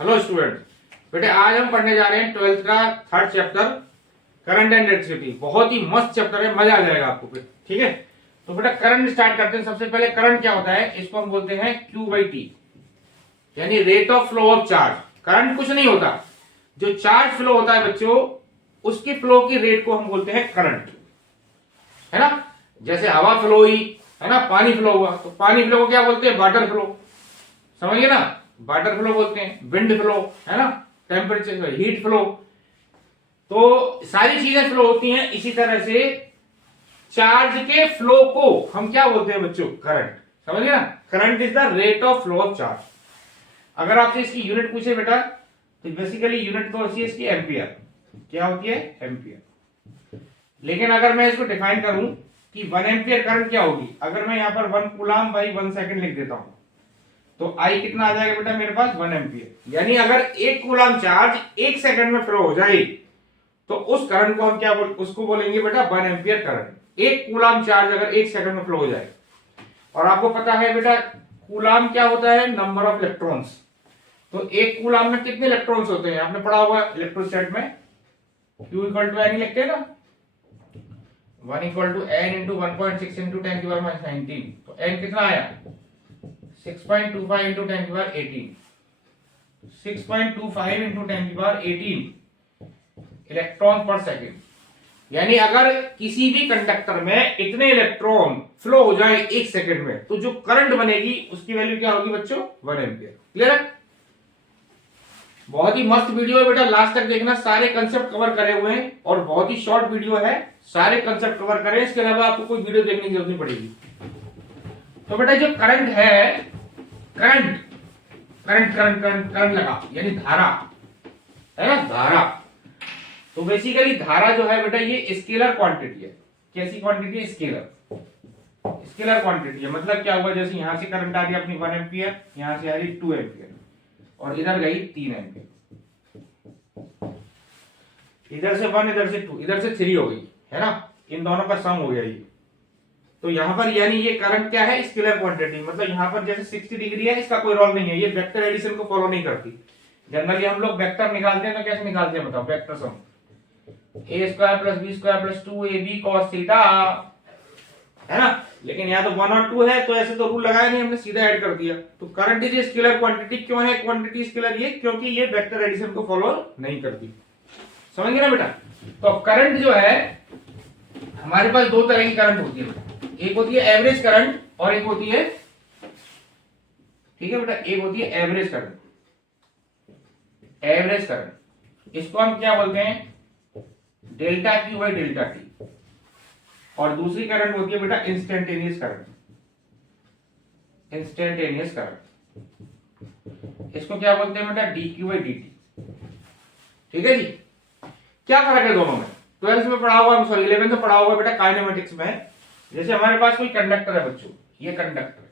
Hello student, बेटे आज हम पढ़ने जा रहे हैं 12th का third chapter current and electricity. बहुत ही मस्त चैप्टर है, मजा आ जाएगा आपको फिर। ठीक है, तो बेटा करंट स्टार्ट करते हैं। सबसे पहले करंट क्या होता है, इसको हम बोलते हैं Q बाई टी, यानी rate of flow of charge. Current कुछ नहीं होता, जो चार्ज फ्लो होता है बच्चों, उसकी फ्लो की रेट को हम बोलते हैं करंट, है ना। जैसे हवा फ्लो हुई, है ना, पानी फ्लो हुआ, तो पानी फ्लो को क्या बोलते हैं, वाटर फ्लो, समझिए ना, वाटर फ्लो बोलते हैं। विंड फ्लो, है ना, टेम्परेचर हीट फ्लो, तो सारी चीजें फ्लो होती हैं। इसी तरह से चार्ज के फ्लो को हम क्या बोलते हैं बच्चों, करंट। समझिए ना, current is the rate of flow of charge. अगर आपसे इसकी यूनिट पूछे बेटा, तो बेसिकली यूनिट तो होती है इसकी एम्पियर। क्या होती है, एम्पियर। लेकिन अगर मैं इसको डिफाइन करूं कि 1 एम्पियर करंट क्या होगी, अगर मैं यहां पर 1 कूलम बाई 1 सेकंड लिख देता हूं, तो आई कितना आ जाएगा बेटा मेरे पास, 1 एम्पियर। यानी अगर 1 कूलम चार्ज 1 सेकंड में फ्लो हो जाए, तो उस करंट को हम क्या उसको बोलेंगे बेटा 1 एम्पियर करंट। 1 कूलम चार्ज अगर 1 सेकंड में फ्लो हो जाए। और आपको पता है बेटा कूलम क्या होता है, नंबर ऑफ इलेक्ट्रॉन्स। तो 1 कूलम में कितने इलेक्ट्रॉन्स होते हैं, आपने पढ़ा होगा इलेक्ट्रोस्टैट में, Q इक्वल टू एन लिखते हैं ना, 1 equal to n into 1.6 into 10 की पावर माइनस 19। तो एन कितना आया, 6.25 इंटू 10 की पावर 18, 6.25 इंटू 10 की पावर 18 इलेक्ट्रॉन पर सेकेंड। यानी अगर किसी भी कंडक्टर में इतने इलेक्ट्रॉन फ्लो हो जाए 1 सेकंड में, तो जो करंट बनेगी उसकी वैल्यू क्या होगी बच्चों, 1 एम्पियर। क्लियर है। बहुत ही मस्त वीडियो है बेटा, लास्ट तक देखना, सारे कंसेप्ट कवर करे हुए हैं और बहुत ही शॉर्ट वीडियो है, सारे कंसेप्ट कवर करें। इसके अलावा आपको कोई वीडियो देखने की जरूरत नहीं पड़ेगी। तो बेटा जो करंट है, current current current current current लगा यानी धारा, है ना, धारा। तो बेसिकली धारा जो है बेटा ये स्केलर क्वांटिटी है। कैसी क्वांटिटी है, स्केलर, स्केलर क्वांटिटी है। मतलब क्या हुआ, जैसे यहां से करंट आ रही है अपनी 1 एम्पियर, यहां से आ रही 2 एम्पियर, और इधर गई 3 एम्पियर। इधर से 1, इधर से 2, इधर से 3 हो गई, है ना, इन दोनों का सम हो गया ये। तो यहां पर यानी ये करंट क्या है, स्केलर क्वांटिटी। मतलब यहां पर जैसे 60 डिग्री है, इसका कोई रोल नहीं है, ये वेक्टर एडिशन को फॉलो नहीं करती। जनरली हम लोग वेक्टर निकालते हैं तो कैसे निकालते हैं बताओ, vector sum, A square plus B square plus 2ab cos theta, है ना। लेकिन यहाँ तो 1 और 2 है, तो ऐसे तो रूल लगाया नहीं, हमने सीधा ऐड कर दिया। तो करंट इज स्केलर क्वांटिटी। क्यों है क्वांटिटी स्केलर, ये क्योंकि ये वेक्टर एडिशन को फॉलो नहीं करती। समझ गए ना बेटा। तो करंट जो है, हमारे पास दो तरह की करंट होती है बेटा, एक होती है एवरेज करंट और एक होती है, ठीक है बेटा, एक होती है एवरेज करंट। एवरेज करंट, इसको हम क्या बोलते हैं, delta Q by delta T. और दूसरी करंट होती है बेटा इंस्टेंटेनियस करंट, इंस्टेंटेनियस करंट, इसको क्या बोलते हैं बेटा dQ बाई dt। ठीक है जी। क्या फर्क है दोनों में, 12th में पढ़ा हुआ, सॉरी 11th में पढ़ा हुआ बेटा काइनेमेटिक्स में। जैसे हमारे पास कोई कंडक्टर है बच्चों, ये कंडक्टर,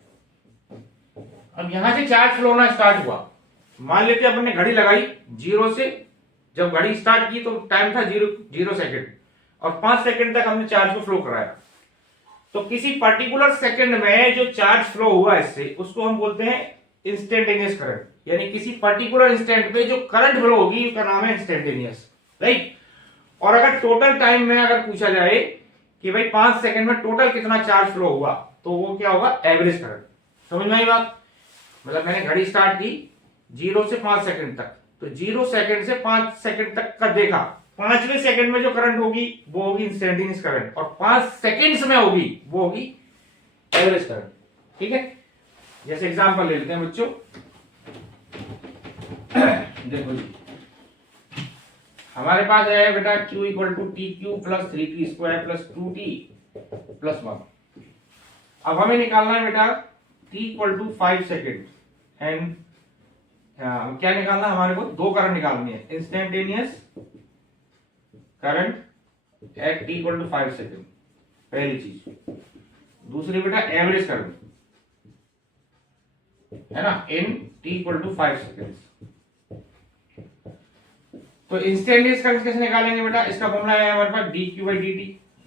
अब यहां से चार्ज फ्लो होना स्टार्ट हुआ। मान लेते हैं अपने घड़ी लगाई 0 से, जब घड़ी स्टार्ट की तो टाइम था 0 सेकंड, और 5 सेकंड तक हमने चार्ज को फ्लो कराया। तो किसी पर्टिकुलर सेकंड में जो चार्ज फ्लो हुआ इससे, उसको हम बोलते हैं इंस्टेंटेनियस करंट। यानी किसी पर्टिकुलर इंस्टेंट पे जो करंट फ्लो होगी उसका नाम है इंस्टेंटेनियस, राइट। और अगर टोटल टाइम में अगर पूछा जाए कि भाई 5 सेकंड में टोटल कितना चार्ज फ्लो हुआ, तो वो क्या होगा, एवरेज करंट। समझ में आई बात। मतलब मैंने घड़ी स्टार्ट की 0 से 5 सेकंड तक, तो 0 सेकंड से 5 सेकंड तक का देखा, 5वें सेकंड में जो करंट होगी वो होगी इंस्टेंटेनियस करंट, और 5 सेकंड्स में होगी वो होगी एवरेज करंट। ठीक है, जैसे एग्जांपल ले लेते हैं बच्चों। देखो जी, हमारे पास है बेटा Q equal to t cube plus 3t square plus 2t plus 1। अब हमें निकालना है बेटा t equal to 5 second and क्या निकालना है, हमारे को दो करंट निकालनी है, instantaneous current at t equal to 5 second, पहली चीज। दूसरी बेटा एवरेज करंट, है ना, in t equal to 5 second. तो इंस्टेंटेनियस करंट कैसे निकालेंगे बेटा, इसका फॉर्मूला है हमारे पास dq बाई dt।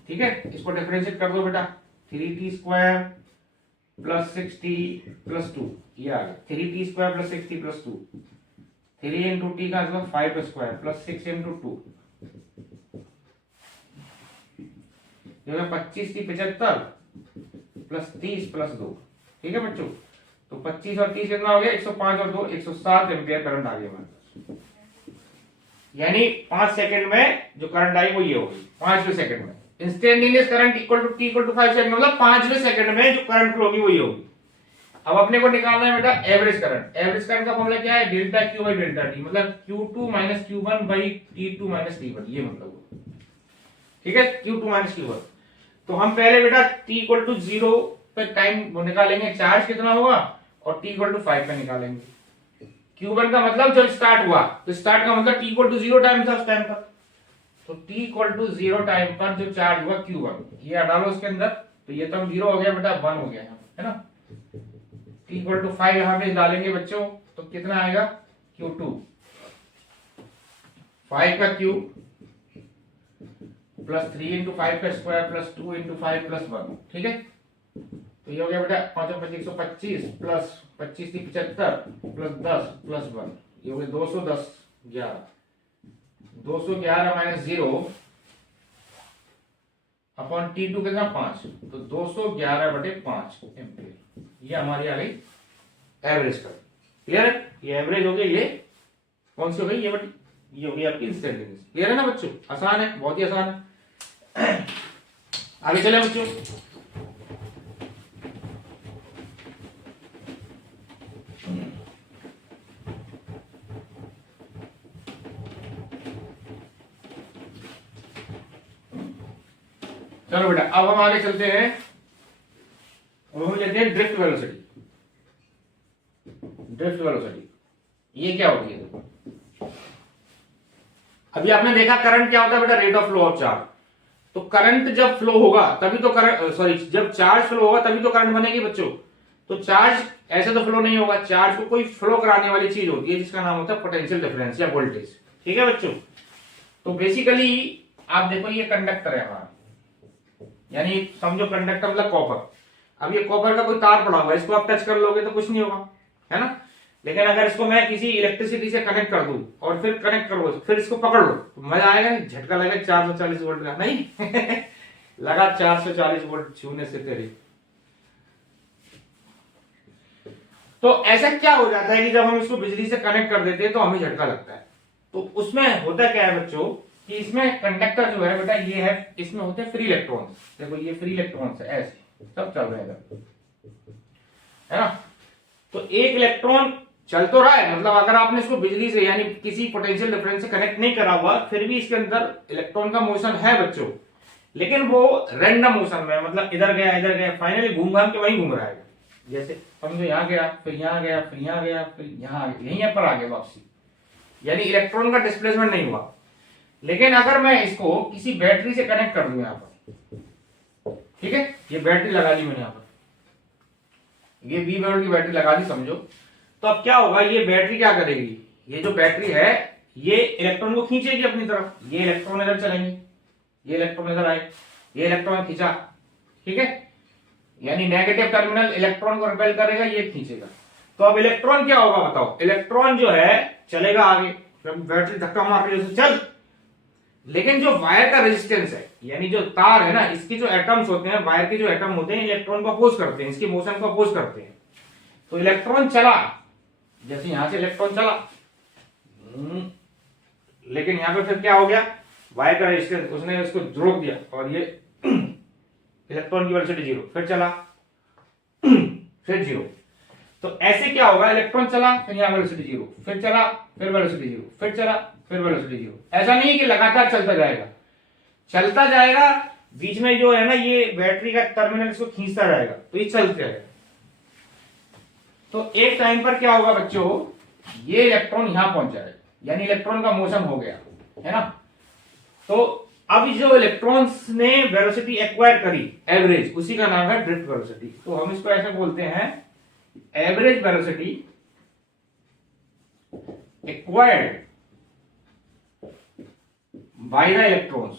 ठीक है, इसको डिफरेंशिएट कर दो बेटा, 3t square plus 6t plus 2, ये आ गया 3t square plus 6t plus 2, 3 into T का 5 स्क्वायर प्लस 6 इंटू 2, 25 की 75 प्लस 30 प्लस 2। ठीक है बच्चों, तो 25 और 30 कितना हो गया, 105 और 2 107 एम्पियर करंट आ गया हमारे पास। यानी 5 सेकंड में जो करंट आई वो ये होगी, 5वें सेकंड में। Instantaneous current equal to t equal to 5 second, मतलब 5वें सेकंड में जो करंट फ्लो होगी वही होगी। अब अपने को निकालना है बेटा एवरेज करंट। एवरेज करंट का फॉर्मूला क्या है, delta Q by delta T, मतलब Q2 minus Q1 by T2 minus T1, ये मतलब। ठीक है, Q2 माइनस Q1। तो हम पहले बेटा t इक्वल टू 0 पे टाइम निकालेंगे, चार्ज कितना होगा, और t इक्वल टू 5 पे निकालेंगे। Q1 का मतलब जब स्टार्ट हुआ, तो स्टार्ट का मतलब t इक्वल टू 0 टाइम था उस टाइम पर, तो t इक्वल टू 0 टाइम पर जो चार्ज हुआ Q1, ये डालो उसके अंदर, तो ये तो 0 हो गया बेटा, 1 हो गया यहाँ पे, है ना। t इक्वल टू 5 यहाँ पे डालेंगे बच्चों, तो कितना आएगा, Q2, 5 का Q प्लस 3 इंटू 5 का स्क्वायर प्लस 2 इंटू 5 प्लस 1। ठीक है, तो ये हो गया बेटा 5 5 125 प्लस 25 की 75 प्लस 10 प्लस 1, ये हो गया 210 11, 211 माइनस 0 अपॉन T2 कितना 5, तो 211/5 एम्पियर, ये हमारी आ गई एवरेज कर। क्लियर है, ये एवरेज हो गई, ये कौन सी हो गई, ये बटी, ये हो गई आपकी इंस्टेंटेनियस। क्लियर है ना बच्चों, आसान है, बहुत ही आसान है। आगे चले बच्चों, चलो बेटा अब हम आगे चलते हैं, अब हम लेते हैं ड्रिफ्ट वेलोसिटी। ड्रिफ्ट वेलोसिटी ये क्या होती है, देखो अभी आपने देखा करंट क्या होता है बेटा, rate of flow of charge. तो करंट जब फ्लो होगा तभी तो करंट, सॉरी जब चार्ज फ्लो होगा तभी तो करंट बनेगी बच्चों। तो चार्ज ऐसे तो फ्लो नहीं होगा, चार्ज को कोई फ्लो कराने वाली चीज होती है जिसका नाम होता है पोटेंशियल डिफरेंस या वोल्टेज। ठीक है बच्चों, तो बेसिकली आप देखो ये कंडक्टर है हमारा, यानी समझो कंडक्टर मतलब कॉपर। अब ये कॉपर का कोई तार पड़ा हुआ है, इसको आप टच कर लोगे तो कुछ नहीं होगा, है ना। लेकिन अगर इसको मैं किसी इलेक्ट्रिसिटी से कनेक्ट कर दूं और फिर कनेक्ट करो, फिर इसको पकड़ लो, तो मजा आएगा नहीं, झटका लगेगा 440 वोल्ट का, नहीं लगा 440 वोल्ट छूने से तेरी। तो ऐसा क्या हो जाता है कि जब हम इसको बिजली से कनेक्ट कर देते हैं तो हमें झटका लगता है। तो उसमें होता क्या है बच्चों कि इसमें कंडक्टर जो है बेटा ये है, इसमें होते हैं फ्री इलेक्ट्रॉन्स। देखो ये फ्री इलेक्ट्रॉन्स है, ऐसे सब चल रहे हैं, है ना। तो एक इलेक्ट्रॉन चल तो रहा है, मतलब अगर आपने इसको बिजली से यानी किसी पोटेंशियल डिफरेंस से कनेक्ट नहीं करा हुआ, फिर भी इसके अंदर इलेक्ट्रॉन का मोशन है बच्चों, लेकिन वो रैंडम मोशन में, मतलब इधर गया फाइनली घूम घाम के वहीं घूम रहा है। जैसे समझो यहाँ गया, फिर यहाँ गया, फिर यहाँ गया, फिर यहाँ यहीं पर आ गया वापसी, यानी इलेक्ट्रॉन का डिस्प्लेसमेंट नहीं हुआ। लेकिन अगर मैं इसको किसी बैटरी से कनेक्ट कर दूं यहाँ पर, ठीक है, ये बैटरी लगा दी मैंने यहाँ पर, ये 20 वोल्ट की बैटरी लगा दी समझो, तो अब क्या होगा, ये बैटरी क्या करेगी, ये जो बैटरी है ये इलेक्ट्रॉन को खींचेगी अपनी तरफ, ये इलेक्ट्रॉन इधर चलेंगे, ये इलेक्ट्रॉन इधर आए, ये इलेक्ट्रॉन खींचा, ठीक है, यानी नेगेटिव टर्मिनल इलेक्ट्रॉन को रिपेल करेगा, ये खींचेगा। तो अब इलेक्ट्रॉन क्या होगा बताओ, इलेक्ट्रॉन जो है चलेगा आगे, बैटरी धक्का मार रही है चल, लेकिन जो वायर का रेजिस्टेंस है, यानी जो तार है ना, इसकी जो एटम्स होते हैं, वायर के जो एटम होते हैं, इलेक्ट्रॉन को अपोज करते हैं, इसकी मोशन को अपोज करते हैं। तो इलेक्ट्रॉन चला, जैसे यहां से इलेक्ट्रॉन चला, लेकिन यहां पे फिर क्या हो गया, वायर का रेजिस्टेंस उसने इसको रोक दिया, और ये इलेक्ट्रॉन की वेलोसिटी 0, फिर चला फिर 0। तो ऐसे क्या होगा, इलेक्ट्रॉन चला, फिर यहां वेलोसिटी 0, फिर चला, फिर वेलोसिटी 0, फिर चला, फिर वेलोसिटी 0। ऐसा नहीं है कि लगातार चलता जाएगा, चलता जाएगा, बीच में जो है ना ये बैटरी का टर्मिनल इसको खींचता जाएगा, तो ये चलते जाएगा। तो एक टाइम पर क्या होगा बच्चों, ये इलेक्ट्रॉन यहां पहुंच जाएगा, यानी इलेक्ट्रॉन का मोशन हो गया, है ना। तो अब जो इलेक्ट्रॉन्स ने वेलोसिटी एक्वायर करी एवरेज, उसी का नाम है ड्रिफ्ट वेलोसिटी। तो हम इसको ऐसे बोलते हैं average velocity acquired by the electrons.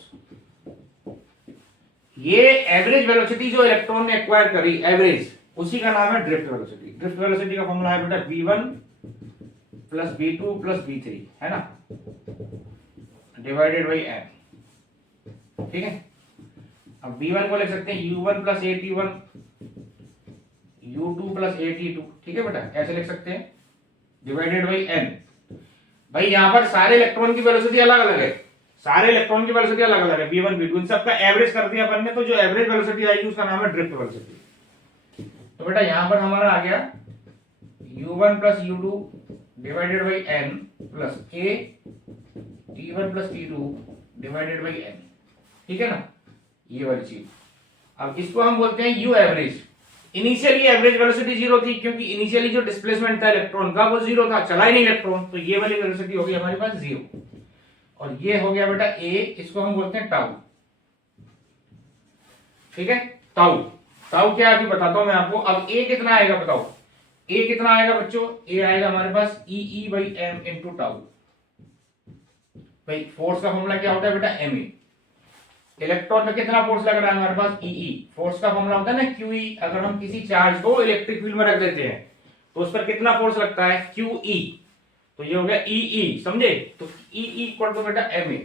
ये एवरेज वेलोसिटी जो इलेक्ट्रॉन ने एक्वायर करी एवरेज, उसी का नाम है ड्रिफ्ट वेलोसिटी। ड्रिफ्ट वेलोसिटी का फॉर्मूला है बेटा v1 plus B2 plus B3, है ना, डिवाइडेड बाई n। ठीक है, अब B1 को लिख सकते हैं U1 plus AT1, U2 plus AT2। ठीक है बेटा, ऐसे लिख सकते हैं, डिवाइडेड बाई n। भाई यहाँ पर सारे इलेक्ट्रॉन की वेलोसिटी अलग अलग है, सारे इलेक्ट्रॉन की वेलोसिटी अलग अलग है, B1 B2, इन सबका एवरेज कर दिया अपन ने, तो जो एवरेज वेलोसिटी आएगी उसका नाम है ड्रिफ्ट वेलोसिटी। तो बेटा यहाँ पर हमारा आ गया U1 plus U2 divided by n plus A T1 plus T2 divided by n। ठीक है ना, ये वाली चीज। अब इसको हम बोलते हैं U average. Initially average velocity zero थी, क्योंकि इनिशियली जो डिस्प्लेसमेंट था इलेक्ट्रॉन का वो जीरो था, चला ही नहीं इलेक्ट्रॉन, तो ये वाली वेलोसिटी होगी हमारे पास जीरो। और ये हो गया बेटा A, इसको हम बोलते हैं टाउ। ठीक है, टाउ। टाउ क्या है अभी बताता हूं मैं आपको। अब A कितना आएगा बताओ, A कितना आएगा बच्चों, A आएगा हमारे पास EE by m into tau. भाई फोर्स का फॉर्मूला क्या होता है बेटा, ma। इलेक्ट्रॉन में कितना फोर्स लग रहा है हमारे पास, EE। फोर्स का फॉर्मूला होता है ना QE। अगर हम किसी चार्ज को इलेक्ट्रिक फील्ड में रख देते हैं तो उस पर कितना फोर्स लगता है, QE। तो ये हो गया EE, समझे। तो EE इक्वल टू बेटा ma।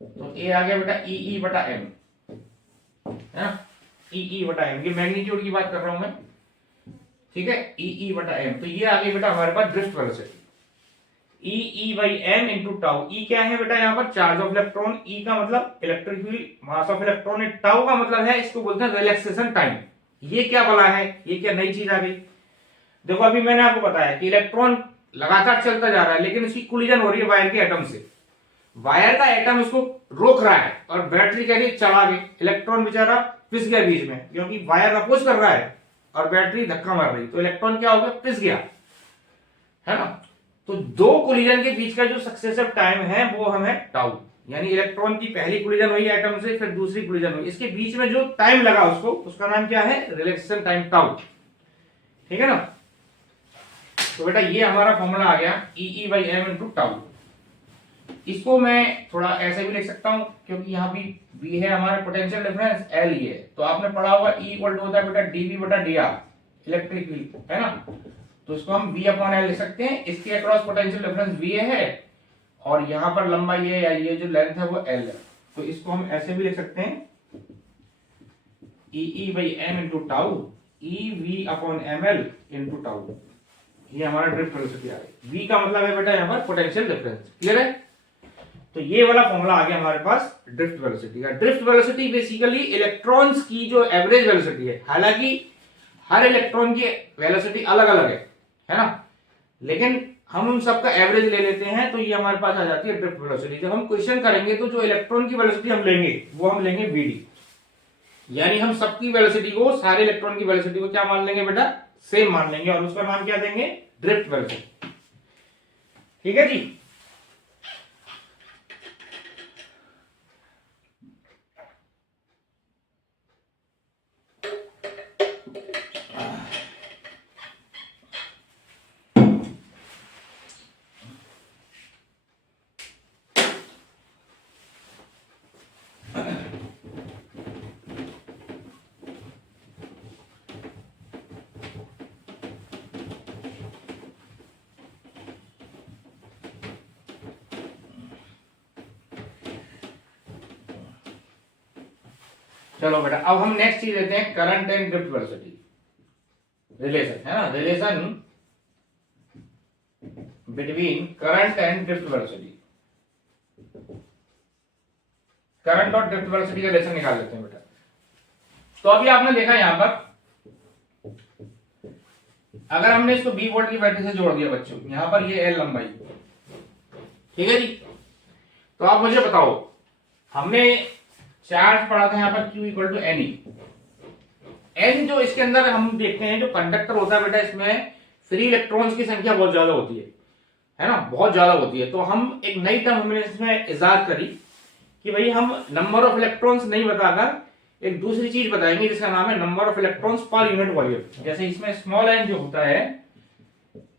तो A आ गया बेटा EE बटा m, है ना, EE बटा m। ये मैग्नीट्यूड की बात कर रहा हूं मैं। ठीक है, EE बटा m। तो ये आ गई बेटा हमारे पास drift velocity, EE by m into tau. E क्या है बेटा यहाँ पर, चार्ज ऑफ इलेक्ट्रॉन। E का मतलब electric field, mass of electron है। टाउ का मतलब है, इसको बोलते हैं रिलैक्सेशन टाइम। ये क्या बला है, ये क्या नई चीज आ गई। देखो अभी मैंने आपको बताया कि इलेक्ट्रॉन लगातार चलता जा रहा है, लेकिन उसकी कोलिजन हो रही है वायर के एटम से। वायर का एटम इसको रोक रहा है और बैटरी कह रही है चला गई। इलेक्ट्रॉन बेचारा पिस गया बीच में, क्योंकि वायर अपोज कर रहा है और बैटरी धक्का मार रही, तो इलेक्ट्रॉन क्या हो गया, पिस गया, है ना। तो दो कोलिजन के बीच का जो सक्सेसिव टाइम है वो हमें टाउ, यानी इलेक्ट्रॉन की पहली कोलिजन हुई एटम से, फिर दूसरी कोलिजन हुई, इसके बीच में जो टाइम लगा उसको, उसका नाम क्या है, रिलैक्सेशन टाइम, टाउ। ठीक है ना। तो बेटा ये हमारा फॉर्मूला आ गया EE by m into tau. इसको मैं थोड़ा ऐसे भी लिख सकता हूं, क्योंकि यहाँ भी V है हमारा पोटेंशियल डिफरेंस, L ये है, तो आपने पढ़ा होगा E इक्वल टू होता है बेटा dV बटा dr, इलेक्ट्रिक फील्ड, है ना। तो इसको हम V अपॉन L लिख सकते हैं। इसके अक्रॉस पोटेंशियल डिफरेंस V है और यहाँ पर लंबाई है या ये जो लेंथ है वो L है, तो इसको हम ऐसे भी लिख सकते हैं EE by m into tau, EV upon ml into tau. ये हमारा ड्रिफ्ट वेलोसिटी आ गई। V का मतलब है बेटा यहाँ पर पोटेंशियल डिफरेंस, क्लियर है। तो ये वाला फॉर्मूला आ गया हमारे पास ड्रिफ्ट वेलोसिटी का। ड्रिफ्ट वेलोसिटी बेसिकली इलेक्ट्रॉन्स की जो एवरेज वेलोसिटी है, हालांकि हर इलेक्ट्रॉन की वेलोसिटी अलग अलग है ना, लेकिन हम उन सबका एवरेज ले लेते हैं, तो ये हमारे पास आ जाती है ड्रिफ्ट वेलोसिटी। जब हम क्वेश्चन करेंगे तो जो इलेक्ट्रॉन की वेलोसिटी हम लेंगे वो हम लेंगे VD, यानी हम सबकी वेलोसिटी को, सारे इलेक्ट्रॉन की वेलोसिटी को क्या मान लेंगे बेटा, सेम मान लेंगे, और उसका नाम क्या देंगे, ड्रिफ्ट वेलोसिटी। ठीक है जी। चलो बेटा, अब हम नेक्स्ट चीज लेते हैं, current and drift velocity relation, है ना, relation between current and drift velocity. Current और ड्रिफ्ट वेलोसिटी का रिलेशन निकाल लेते हैं बेटा। तो अभी आपने देखा यहां पर, अगर हमने इसको 20 वोल्ट की बैटरी से जोड़ दिया बच्चों, यहां पर ये L लंबाई, ठीक है जी। तो आप मुझे बताओ, हमने चार्ज पढ़ा था यहाँ पर Q equal to NE। N जो इसके अंदर हम देखते हैं, जो कंडक्टर होता है बेटा, इसमें फ्री इलेक्ट्रॉन्स की संख्या बहुत ज्यादा होती है ना, बहुत ज्यादा होती है। तो हम एक नई टर्म हमने इसमें इजाद करी कि भाई हम नंबर ऑफ इलेक्ट्रॉन्स नहीं बताकर एक दूसरी चीज बताएंगे जिसका नाम है number of electrons per unit volume. जैसे इसमें स्मॉल n जो होता है,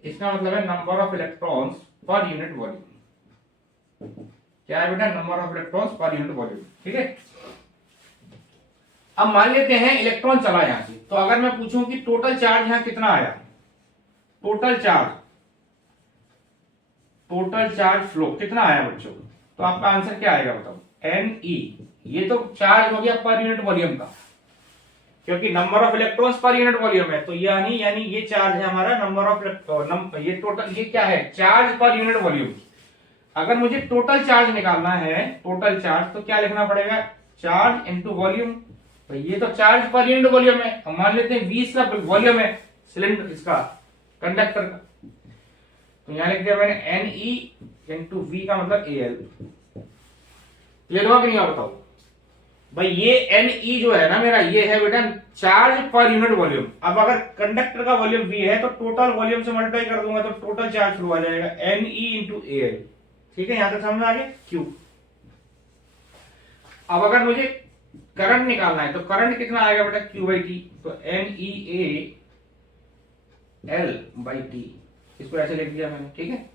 इसका मतलब है number of electrons per unit volume. क्या है बेटा, number of electrons per unit volume. ठीक है। अब मान लेते हैं इलेक्ट्रॉन चला यहां से, तो अगर मैं पूछूं कि टोटल चार्ज यहां कितना आया, total charge, total charge flow कितना आया बच्चों, तो आपका आंसर क्या आएगा बताओ, Ne। ये तो चार्ज हो गया पर यूनिट वॉल्यूम का, क्योंकि number of electrons per unit volume है, तो यानी यानी ये चार्ज है हमारा नंबर ऑफ ये टोटल, ये क्या है, चार्ज पर यूनिट वॉल्यूम। अगर मुझे टोटल चार्ज निकालना है, टोटल चार्ज, तो क्या लिखना पड़ेगा, चार्ज इनटू वॉल्यूम। तो ये तो चार्ज पर यूनिट वॉल्यूम है, हम मान लेते हैं 20 का वॉल्यूम है सिलेंडर इसका, कंडक्टर का, तो यहां लिख दिया मैंने Ne इंटू वी का मतलब Al। क्लियर हुआ कि नहीं हुआ बताओ भाई। ये Ne जो है ना मेरा, ये है बेटा चार्ज पर यूनिट वॉल्यूम। अब अगर कंडक्टर का वॉल्यूम V है तो टोटल वॉल्यूम से मल्टीप्लाई कर दूंगा तो टोटल चार्ज फ्लो आ जाएगा Ne इंटू Al। ठीक है, यहां तक समझ में आ गया क्यों। अब अगर मुझे करंट निकालना है तो करंट कितना आएगा बेटा, Q/T, तो NEA L/T, इसको ऐसे लिख दिया मैंने। ठीक है,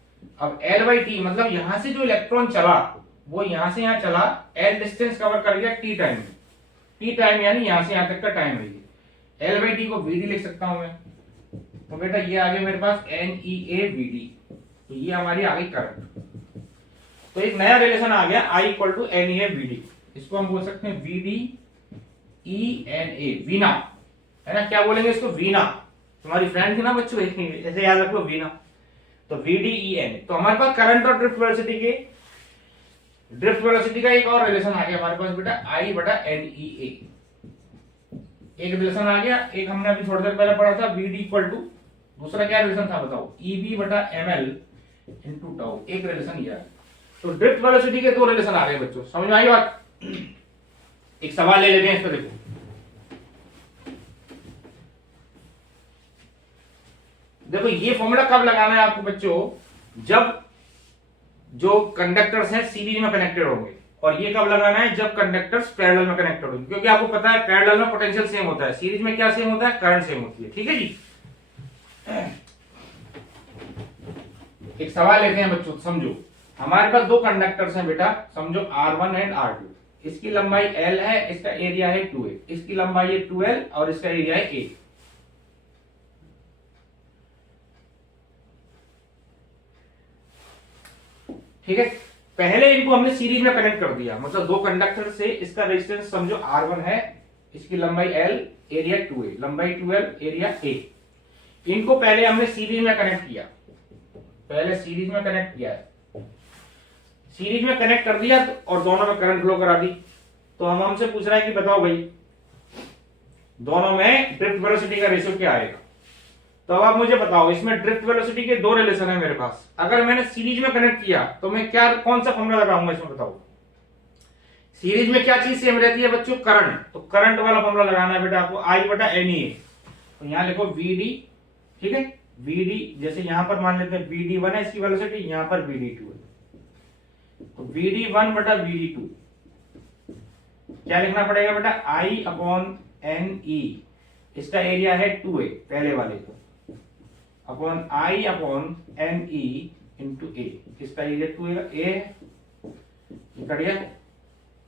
अब L/T मतलब यहां से जो इलेक्ट्रॉन चला वो यहां से यहां चला, L डिस्टेंस कवर कर गया T टाइम में। T टाइम यानी यहां से यहां तक का टाइम है ये। L/T को VD लिख सकता हूं मैं, तो बेटा ये आ गया मेरे पास NEA VD, तो ये हमारी आ गई करंट। तो एक नया रिलेशन आ गया I = NEA VD, इसको हम बोल सकते हैं VD ENA, वीना, है ना। क्या बोलेंगे इसको, वीना। तुम्हारी फ्रेंड थी ना बच्चों, ऐसे याद रखो वीना। तो VDEN, तो हमारे पास करंट और ड्रिफ्ट वेलोसिटी का एक और रिलेशन आ गया हमारे पास बेटा, I/NEA। एक रिलेशन आ गया, एक हमने अभी थोड़ी देर पहले पढ़ा था VD = दूसरा क्या रिलेशन था बताओ, EB/ml × टाउ, एक रिलेशन ये है। तो ड्रिफ्ट वेलोसिटी के दो रिलेशन आ गए बच्चों, समझ में आई बात। एक सवाल ले लेते हैं इस पर, देखो देखो ये फॉर्मूला कब लगाना है आपको बच्चों, जब जो कंडक्टर्स हैं सीरीज में कनेक्टेड होंगे, और ये कब लगाना है, जब कंडक्टर्स पैरेलल में कनेक्टेड होंगे, क्योंकि आपको पता है पैरेलल में पोटेंशियल सेम होता है, सीरीज में क्या सेम होता है, करंट सेम होती है। ठीक है जी, एक सवाल लेते हैं बच्चों, समझो हमारे पास दो कंडक्टर्स हैं बेटा, समझो R1 एंड R2। इसकी लंबाई L है, इसका एरिया है 2A, इसकी लंबाई है 2L और इसका एरिया है A। ठीक है, पहले इनको हमने सीरीज में कनेक्ट कर दिया, मतलब दो कंडक्टर से इसका रेजिस्टेंस समझो R1 है, इसकी लंबाई L, एरिया 2A, लंबाई 2L, एरिया A। इनको पहले हमने सीरीज में कनेक्ट किया, पहले सीरीज में कनेक्ट किया है, सीरीज में कनेक्ट कर दिया और दोनों में करंट फ्लो करा दी। तो हम हमसे पूछ रहा है कि बताओ भाई दोनों में ड्रिफ्ट वेलोसिटी का रेशियो क्या आएगा। तो अब आप मुझे बताओ, इसमें ड्रिफ्ट वेलोसिटी के दो रिलेशन है मेरे पास, अगर मैंने सीरीज में कनेक्ट किया तो मैं क्या, कौन सा फॉर्मूला लगाऊंगा इसमें बताओ। सीरीज में क्या चीज सेम रहती है बच्चों, करंट, तो करंट वाला फॉर्मूला लगाना है बेटा आपको, I/NEA। तो यहां लिखो VD, ठीक है, VD, जैसे यहां पर मान लेते हैं VD1 है इसकी वेलोसिटी, यहां पर VD2 है, तो VD1/VD2 क्या लिखना पड़ेगा बेटा, I/NE, इसका एरिया है 2A पहले वाले को, अपॉन I/NE इंटू A, इसका एरिया 2A कट गया।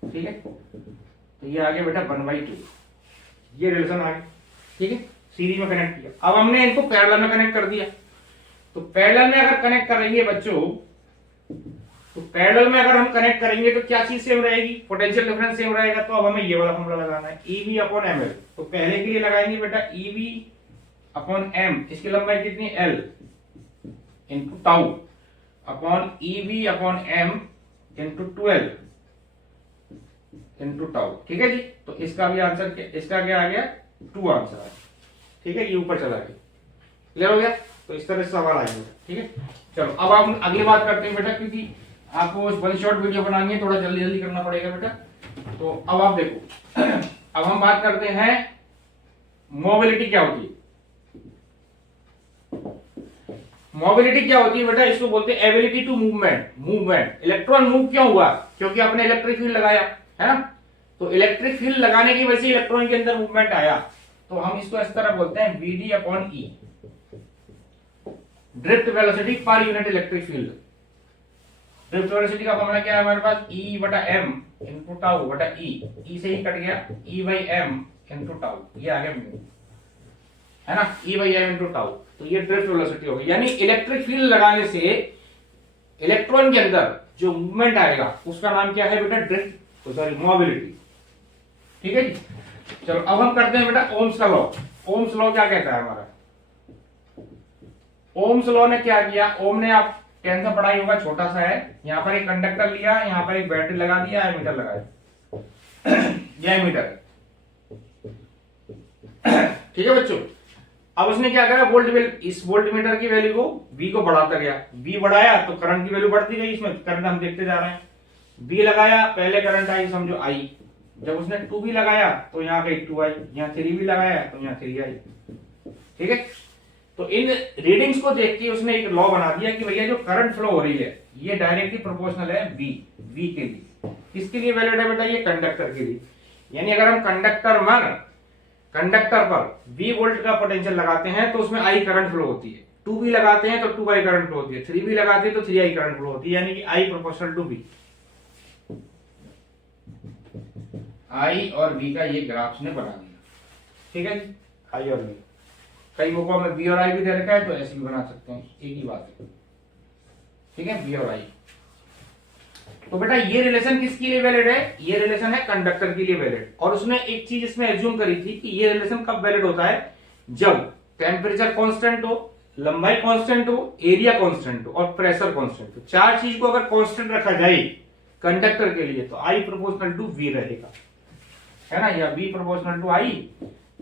ठीक है, तो ये आ गया बेटा 1/2, ये रिलेशन आ गया। ठीक है, सीरीज में कनेक्ट किया। अब हमने इनको पैरेलल में कनेक्ट कर दिया, तो पैरेलल में अगर कनेक्ट करेंगे बच्चों, तो पैरेलल में अगर हम कनेक्ट करेंगे तो क्या चीज सेम रहेगी, पोटेंशियल डिफरेंस सेम रहेगा। तो अब हमें ये वाला फॉर्मूला लगाना है, EV/ml। तो पहले के लिए लगाएंगे बेटा EV/m, इसकी लंबाई कितनी, L into tau, upon EV/m into 12 into tau. ठीक है जी, तो इसका भी आंसर, इसका क्या आ गया, 2 आंसर आ गया। ठीक है, ये ऊपर चला गया, क्लियर हो गया। तो इस तरह से सवाल आएंगे। ठीक है, चलो अब हम अगली बात करते हैं बेटा, क्योंकि आपको वन शॉट वीडियो बनानी है, थोड़ा जल्दी जल्दी करना पड़ेगा बेटा। तो अब आप देखो, अब हम बात करते हैं मोबिलिटी क्या होती है। मोबिलिटी क्या होती है बेटा, इसको बोलते हैं ability to movement. Movement, electron move क्यों हुआ, क्योंकि आपने इलेक्ट्रिक फील्ड लगाया है ना, तो इलेक्ट्रिक फील्ड लगाने की वजह से इलेक्ट्रॉन के अंदर मूवमेंट आया, तो हम इसको इस तरह बोलते हैं VD/E, drift velocity per unit electric field. Drift velocity का फॉर्मूला क्या है हमारे पास, E/m इंटू टाउ बटा E, E से ही कट गया, E/m इंटू टाउ, ये आ गया म्यू, है ना, E/m इंटू टाउ। तो ये ड्रिफ्ट वेलोसिटी होगी, यानी इलेक्ट्रिक फील्ड लगाने से इलेक्ट्रॉन के अंदर जो मूवमेंट आएगा उसका नाम क्या है बेटा, ड्रिफ्ट, सॉरी मोबिलिटी। ठीक है जी। चलो अब हम करते हैं बेटा ओम्स का लॉ। ओम्स लॉ क्या कहता है हमारा? ओम्स लॉ ने क्या किया, ओम ने, आप टेंथ में पढ़ाई होगा, छोटा सा है, यहाँ पर एक कंडक्टर लिया, यहाँ पर एक बैटरी लगा दिया, एमीटर लगाया, ये एमीटर। ठीक है बच्चों। अब उसने क्या करा, इस वोल्ट मीटर की वैल्यू को V को बढ़ाता गया, V बढ़ाया तो करंट की वैल्यू बढ़ती गई, इसमें करंट हम देखते जा रहे हैं। V लगाया, पहले करंट आई समझो I, जब उसने 2V लगाया तो यहाँ गई 2I, यहाँ 3V लगाया तो यहाँ 3I। ठीक है। तो इन रीडिंग्स को देख के उसने एक लॉ बना दिया कि भैया जो करंट फ्लो हो रही है ये डायरेक्टली प्रोपोर्शनल है V के लिए। किसके लिए वैलिड है बेटा? ये कंडक्टर के लिए। यानी अगर हम कंडक्टर पर V वोल्ट का पोटेंशियल लगाते हैं तो उसमें I करंट फ्लो होती है, 2V लगाते हैं तो 2I करंट फ्लो होती है, 3V लगाते हैं तो 3I करंट फ्लो होती है, यानी कि I proportional to V। I और V का ये ग्राफ ने बना दिया। ठीक है जी, I और V। कई मौकों में B और I भी दे रखा है तो ऐसे भी बना सकते हैं, एक ही बात है। ठीक है, B और I। तो बेटा ये रिलेशन किसके लिए वैलिड है? ये रिलेशन है कंडक्टर के लिए वैलिड। और उसने एक चीज इसमें एज्यूम करी थी कि ये रिलेशन कब वैलिड होता है, जब टेम्परेचर कांस्टेंट हो, लंबाई कांस्टेंट हो, एरिया कांस्टेंट हो और प्रेशर कांस्टेंट हो। चार चीज को अगर कांस्टेंट रखा जाए कंडक्टर के लिए तो I प्रोपोर्शनल टू V रहेगा, है ना, या V प्रोपोर्शनल टू I,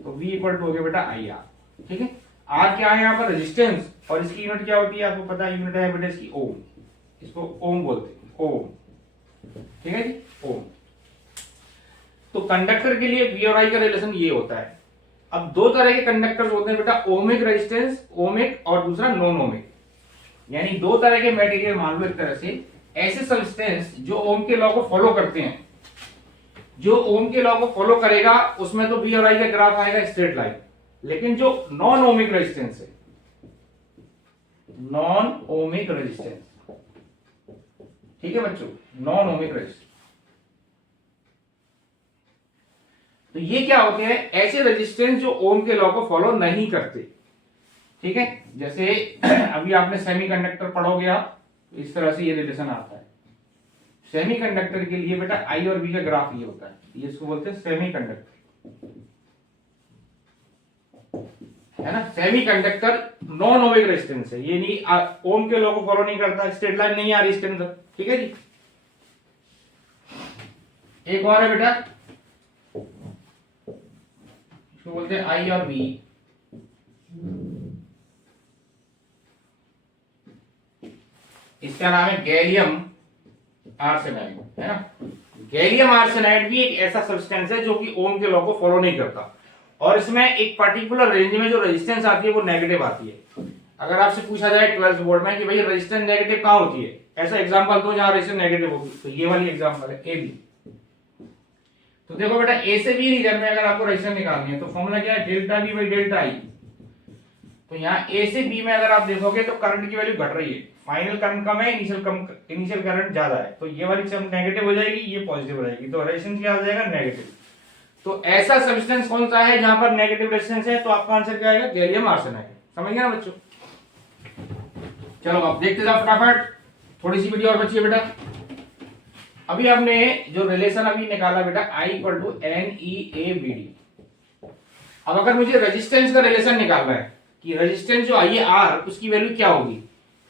तो V इक्वल टू हो गया बेटा IR। ठीक है। R क्या है यहाँ पर? रेजिस्टेंस, और इसकी यूनिट क्या होती है आपको पता है, यूनिट है बेटा इसकी ओम, इसको ओम बोलते हैं, ओम। ठीक है जी, ओम। तो कंडक्टर के लिए V और I का रिलेशन ये होता है। अब दो तरह के कंडक्टर्स होते हैं बेटा, ओमिक रेजिस्टेंस, ओमिक, और दूसरा नॉन ओमिक। यानी दो तरह के मटेरियल मान लो एक तरह से, ऐसे सब्सटेंस जो ओम के लॉ को फॉलो करते हैं। जो ओम के लॉ को फॉलो करेगा उसमें तो V और I का ग्राफ आएगा स्ट्रेट लाइन, लेकिन जो नॉन ओमिक रेजिस्टेंस है, नॉन ओमिक रेजिस्टेंस, ठीक है बच्चों, नॉन ओमिक रेजिस्टेंस, तो ये क्या होते हैं? ऐसे रेजिस्टेंस जो ओम के लॉ को फॉलो नहीं करते। ठीक है, जैसे अभी आपने सेमीकंडक्टर पढ़ोगे आप, इस तरह से ये रिलेशन आता है। सेमीकंडक्टर के लिए बेटा I और V का ग्राफ ये होता है, ये इसको बोलते हैं सेमीकंडक्टर, है ना। सेमीकंडक्टर नॉन ओमिक रेजिस्टेंस है, ये नहीं ओम के लॉ को फॉलो नहीं करता, स्ट्रेट लाइन नहीं आ रही इसके अंदर। ठीक है जी। एक और है बेटा, इसको बोलते हैं I और V। इसका नाम है गैलियम आर्सेनाइड, है ना। गैलियम आर्सेनाइड भी एक ऐसा सब्सटेंस है जो कि ओम के लॉ को फॉलो नहीं करता, और इसमें एक पर्टिकुलर रेंज में जो रेजिस्टेंस आती है वो नेगेटिव आती है। अगर आपसे पूछा जाए 12th बोर्ड में कि भाई रेजिस्टेंस नेगेटिव कहां होती है, ऐसा एग्जांपल दो जहां रेजिस्टेंस नेगेटिव होगी, तो ये वाली एग्जांपल है AB। तो देखो बेटा A से B रीजन में अगर आपको रेजिस्टेंस निकालनी है तो फॉर्मूला क्या है, delta V by delta I। तो यहाँ A से B में अगर आप देखोगे तो करंट की वैल्यू घट रही है, फाइनल करंट कम है, इनिशियल करंट ज्यादा है, तो ये वाली टर्म नेगेटिव हो जाएगी, ये पॉजिटिव हो जाएगी, तो रेजिस्टेंस क्या आ जाएगा, नेगेटिव। तो ऐसा सब्सटेंस कौन सा है जहां पर नेगेटिव रेजिस्टेंस है, तो आपका आंसर क्या आएगा, गैलियम आर्सेनाइड। समझ गए ना बच्चों? चलो अब देखते जाओ फटाफट, थोड़ी सी वीडियो और बची है बेटा। अभी हमने जो रिलेशन अभी निकाला बेटा I इक्वल टू NEABD। अब अगर मुझे रेजिस्टेंस का रिलेशन निकालना है कि रेजिस्टेंस जो आई है R, उसकी वैल्यू क्या होगी,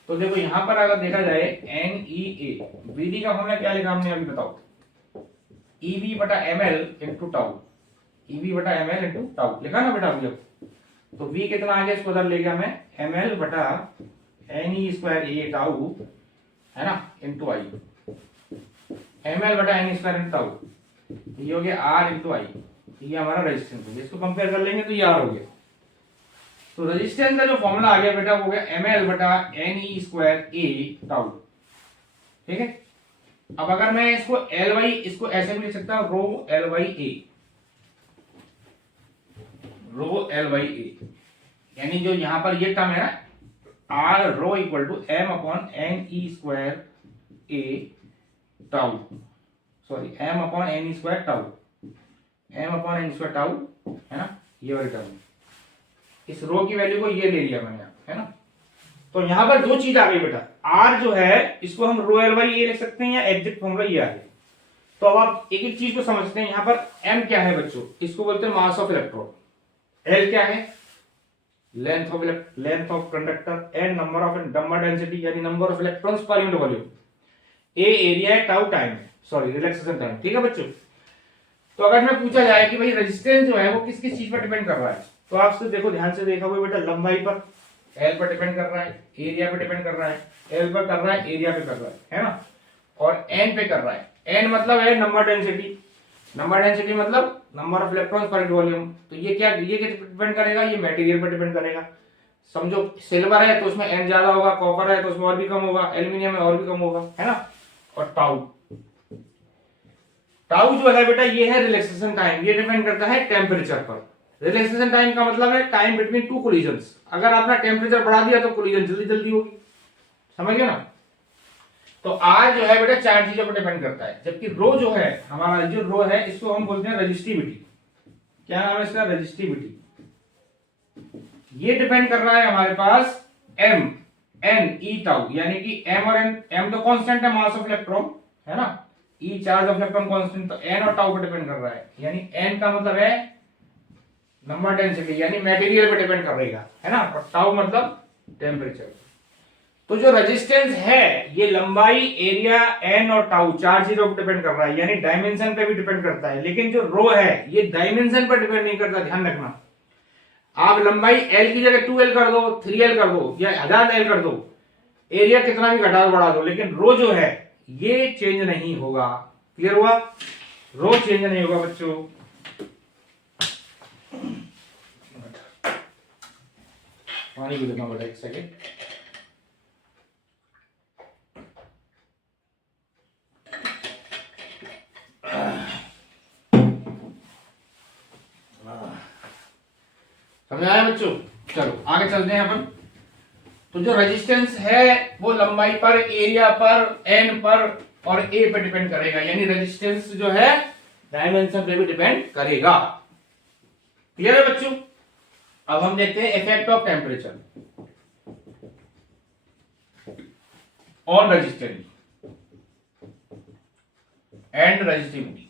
तो देखो यहां पर अगर देखा जाए NEABD का फॉर्मूला क्या लिखा हमने अभी, बताओ, EV बटा ML इंटू टाउ, EV बटा ML इंटू टाउ लिखा ना बेटा अभी। तो V कितना आ गया, इसको उधर ले गया मैं, ML बटा NE स्क्वायर A टाउ, है ना, इंटू I, ML बटा NE स्क्वायर इंटू टाउ, ये हो गया R इंटू I। ये हमारा रेजिस्टेंस है, इसको कंपेयर कर लेंगे तो ये R हो गया। तो रेजिस्टेंस का जो फॉर्मूला आ गया बेटा वो हो गया ML बटा NE स्क्वायर A टाउ। ठीक है। अब अगर मैं इसको LY, इसको ऐसे भी लिख सकता हूं, रो LY A, यानी जो यहां पर ये टर्म है ना, R rho equal to M upon NE square A tau, sorry M upon NE square tau, M upon NE square tau, है ना, ये वाली टर्म। इस रो की वैल्यू को ये ले लिया मैंने, है ना। तो यहां पर दो चीज आ गई बेटा, आर जो है इसको हम रो एल बाई ए लिख सकते हैं या एग्जैक्ट फॉर्मूला ये आ गया। तो अब आप एक एक चीज को समझते हैं। यहां पर एम क्या है बच्चों, इसको बोलते हैं मास ऑफ इलेक्ट्रॉन। एल क्या है, length of conductor. N number of density यानी number of electrons per unit volume. A area है, टाउ टाइम है, सॉरी रिलैक्सेशन टाइम। ठीक है बच्चों। तो अगर मैं पूछा जाए कि भाई रेजिस्टेंस जो है वो किस किस चीज पर डिपेंड कर रहा है, तो आप देखो ध्यान से देखा हुआ बेटा, लंबाई पर एल पर डिपेंड कर रहा है, एरिया पे डिपेंड कर रहा है, एल पर कर रहा है, एरिया पे कर रहा है ना, और एन पे कर रहा है। एन मतलब है नंबर डेंसिटी, नंबर डेंसिटी मतलब नंबर ऑफ इलेक्ट्रॉन्स पर वॉल्यूम। तो ये क्या डिपेंड करेगा, ये मटेरियल पर डिपेंड करेगा। समझो सिल्वर है तो उसमें एन ज्यादा होगा, कॉपर है तो उसमें और भी कम होगा, एल्यूमिनियम है और भी कम होगा, है ना। और टाउ, टाउ जो है बेटा ये है रिलैक्सेशन टाइम, ये डिपेंड करता है टेम्परेचर पर। रिलैक्सेशन टाइम का मतलब है टाइम बिटवीन टू कोलिजन्स। अगर आपने टेम्परेचर बढ़ा दिया तो कोलिजन जल्दी जल्दी होगी, समझ गए ना। तो आर जो है बेटा चार चीजों पर डिपेंड करता है, जबकि रो जो है हमारा, जो रो है इसको हम बोलते हैं रजिस्टिविटी। क्या नाम है इसका, रजिस्टिविटी। ये डिपेंड कर रहा है हमारे पास एम एन ई टाउ, यानी कि एम और एन, एम तो कांस्टेंट है मास ऑफ इलेक्ट्रॉन, है ना, ई चार्ज ऑफ इलेक्ट्रॉन कांस्टेंट, तो एन और टाउ पर डिपेंड कर रहा है। यानी एन का मतलब है नंबर डेंसिटी यानी मटेरियल पे डिपेंड करेगा, है ना, और टाउ मतलब टेम्परेचर। तो जो रेजिस्टेंस है ये लंबाई, एरिया, एन और टाउ चार चीजों पर डिपेंड कर रहा है, यानी डायमेंशन पे भी डिपेंड करता है। लेकिन जो रो है ये डायमेंशन पर डिपेंड नहीं करता, ध्यान रखना। आप लंबाई एल की जगह 2L कर दो, 3L कर दो या 1000L कर दो, एरिया कितना भी घटा बढ़ा दो, लेकिन रो जो है ये चेंज नहीं होगा। क्लियर हुआ, रो चेंज नहीं होगा बच्चों। पानी भी देना बेटा, एक सेकेंड। समझ आया बच्चों। चलो आगे चलते हैं अपन। तो जो रेजिस्टेंस है वो लंबाई पर, एरिया पर, एन पर और ए पे डिपेंड करेगा, यानी रेजिस्टेंस जो है डायमेंशन पे भी डिपेंड करेगा। क्लियर है बच्चों। अब हम देखते हैं effect of temperature on resistance and resistivity.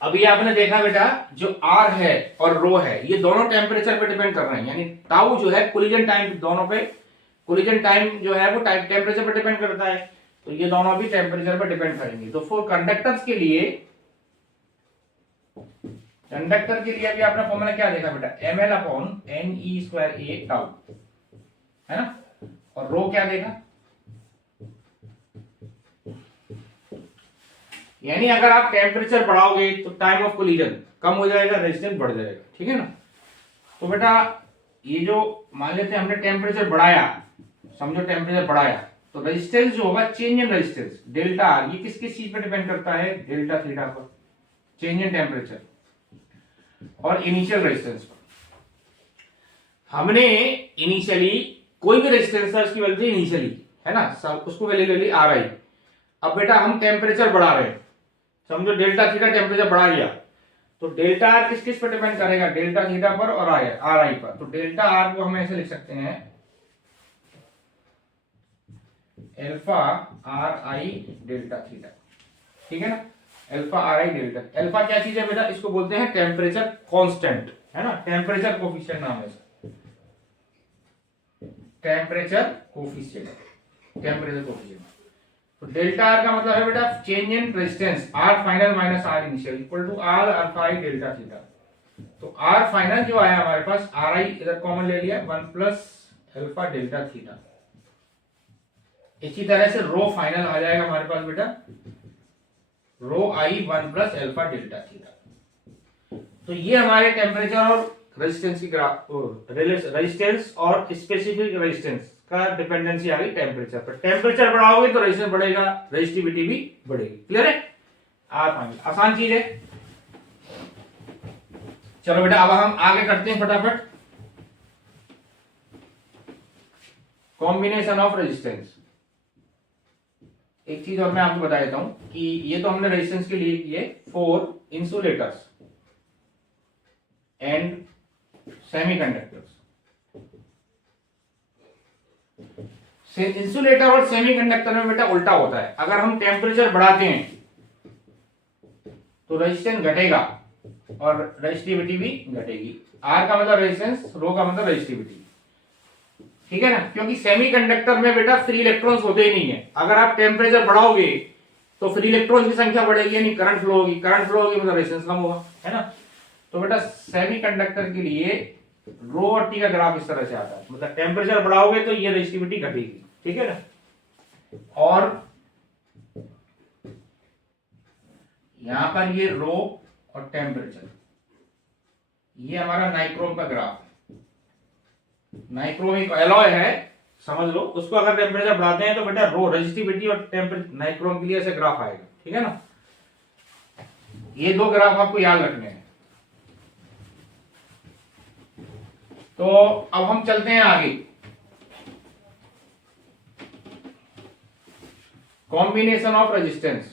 अभी आपने देखा बेटा जो आर है और रो है ये दोनों टेम्परेचर पे डिपेंड कर रहे हैं, यानी टाउ जो है कोलिजन टाइम, दोनों पे कोलिजन टाइम जो है वो टाइम टेम्परेचर पे डिपेंड करता है। तो ये दोनों भी टेम्परेचर पे डिपेंड करेंगे। तो फॉर कंडक्टर्स के लिए, कंडक्टर के लिए अभी आपने फॉर्मूला क्या देखा बेटा, ml upon N E square A tau, है ना। और रो क्या देखा, यानी अगर आप टेम्परेचर बढ़ाओगे तो टाइम ऑफ कोलिजन कम हो जाएगा, रेजिस्टेंस बढ़ जाएगा। ठीक है ना। तो बेटा ये जो मान लेते हैं हमने टेम्परेचर बढ़ाया, समझो टेम्परेचर बढ़ाया, तो रेजिस्टेंस जो होगा change in resistance delta R, ये किस किस चीज पर डिपेंड करता है, डेल्टा थीटा पर, चेंज इन टेम्परेचर और इनिशियल रेजिस्टेंस पर। हमने इनिशियली कोई भी रेजिस्टेंस था उसकी वैल्यू थी इनिशियली, है ना, सब उसको वैल्यू ले ली आर आई। अब बेटा हम टेम्परेचर बढ़ा रहे हैं, समझो डेल्टा थीटा टेम्परेचर बढ़ा दिया, तो डेल्टा आर किस किस पर डिपेंड करेगा, डेल्टा थीटा पर और आर आई पर। तो डेल्टा आर को हम ऐसे लिख सकते हैं alpha are I delta theta. ठीक है ना, alpha are I delta. Alpha क्या चीज है बेटा, इसको बोलते हैं टेम्परेचर कांस्टेंट, है ना, टेम्परेचर कोफिशिएंट नाम है इसका, टेम्परेचर कोफिशिएंट, टेम्परेचर कोफिशिएंट। तो डेल्टा आर का मतलब है बेटा change in resistance, R final minus R initial equal to R alpha I delta theta. तो आर फाइनल जो आया हमारे पास, आर आई इधर कॉमन ले लिया, 1 प्लस अल्फा डेल्टा थीटा। इसी तरह से रो फाइनल आ जाएगा हमारे पास बेटा, रो आई 1 प्लस अल्फा डेल्टा थीटा। तो ये हमारे टेम्परेचर और रेजिस्टेंस की ग्राफ, रेजिस्टेंस और स्पेसिफिक रेजिस्टेंस का डिपेंडेंसी आ गई टेम्परेचर पर। टेम्परेचर बढ़ाओगे तो रेजिस्टेंस बढ़ेगा, रेजिस्टिविटी भी बढ़ेगी। क्लियर है, आर फाइनल आसान चीज है। चलो बेटा अब हम आगे करते हैं फटाफट, कॉम्बिनेशन ऑफ रेजिस्टेंस। एक चीज और मैं आपको बता देता हूं कि ये तो हमने रेजिस्टेंस के लिए किए, for insulators and semiconductors. Insulator और सेमीकंडक्टर में बेटा उल्टा होता है, अगर हम टेम्परेचर बढ़ाते हैं तो रेजिस्टेंस घटेगा और रेजिस्टिविटी भी घटेगी। आर का मतलब रेजिस्टेंस, रो का मतलब रेजिस्टिविटी, ठीक है ना, क्योंकि सेमीकंडक्टर में बेटा फ्री इलेक्ट्रॉन्स होते ही नहीं है। अगर आप टेम्परेचर बढ़ाओगे तो फ्री इलेक्ट्रॉन्स की संख्या बढ़ेगी, यानी करंट फ्लो होगी, करंट फ्लो होगी मतलब रेजिस्टेंस कम होगा, है ना। तो बेटा सेमीकंडक्टर के लिए रो और टी का ग्राफ इस तरह से आता है, मतलब टेम्परेचर बढ़ाओगे तो ये रेजिस्टिविटी घटेगी, ठीक है ना। और यहां पर ये रो और टेम्परेचर, ये हमारा नाइक्रोम का ग्राफ है। नाइक्रोम एक एलॉय है, समझ लो, उसको अगर टेम्परेचर बढ़ाते हैं तो बेटा रो रेजिस्टिविटी और टेम्परेचर नाइक्रोम के लिए ऐसे ग्राफ आएगा, ठीक है ना। ये दो ग्राफ आपको याद रखने हैं। तो अब हम चलते हैं आगे, combination of resistance,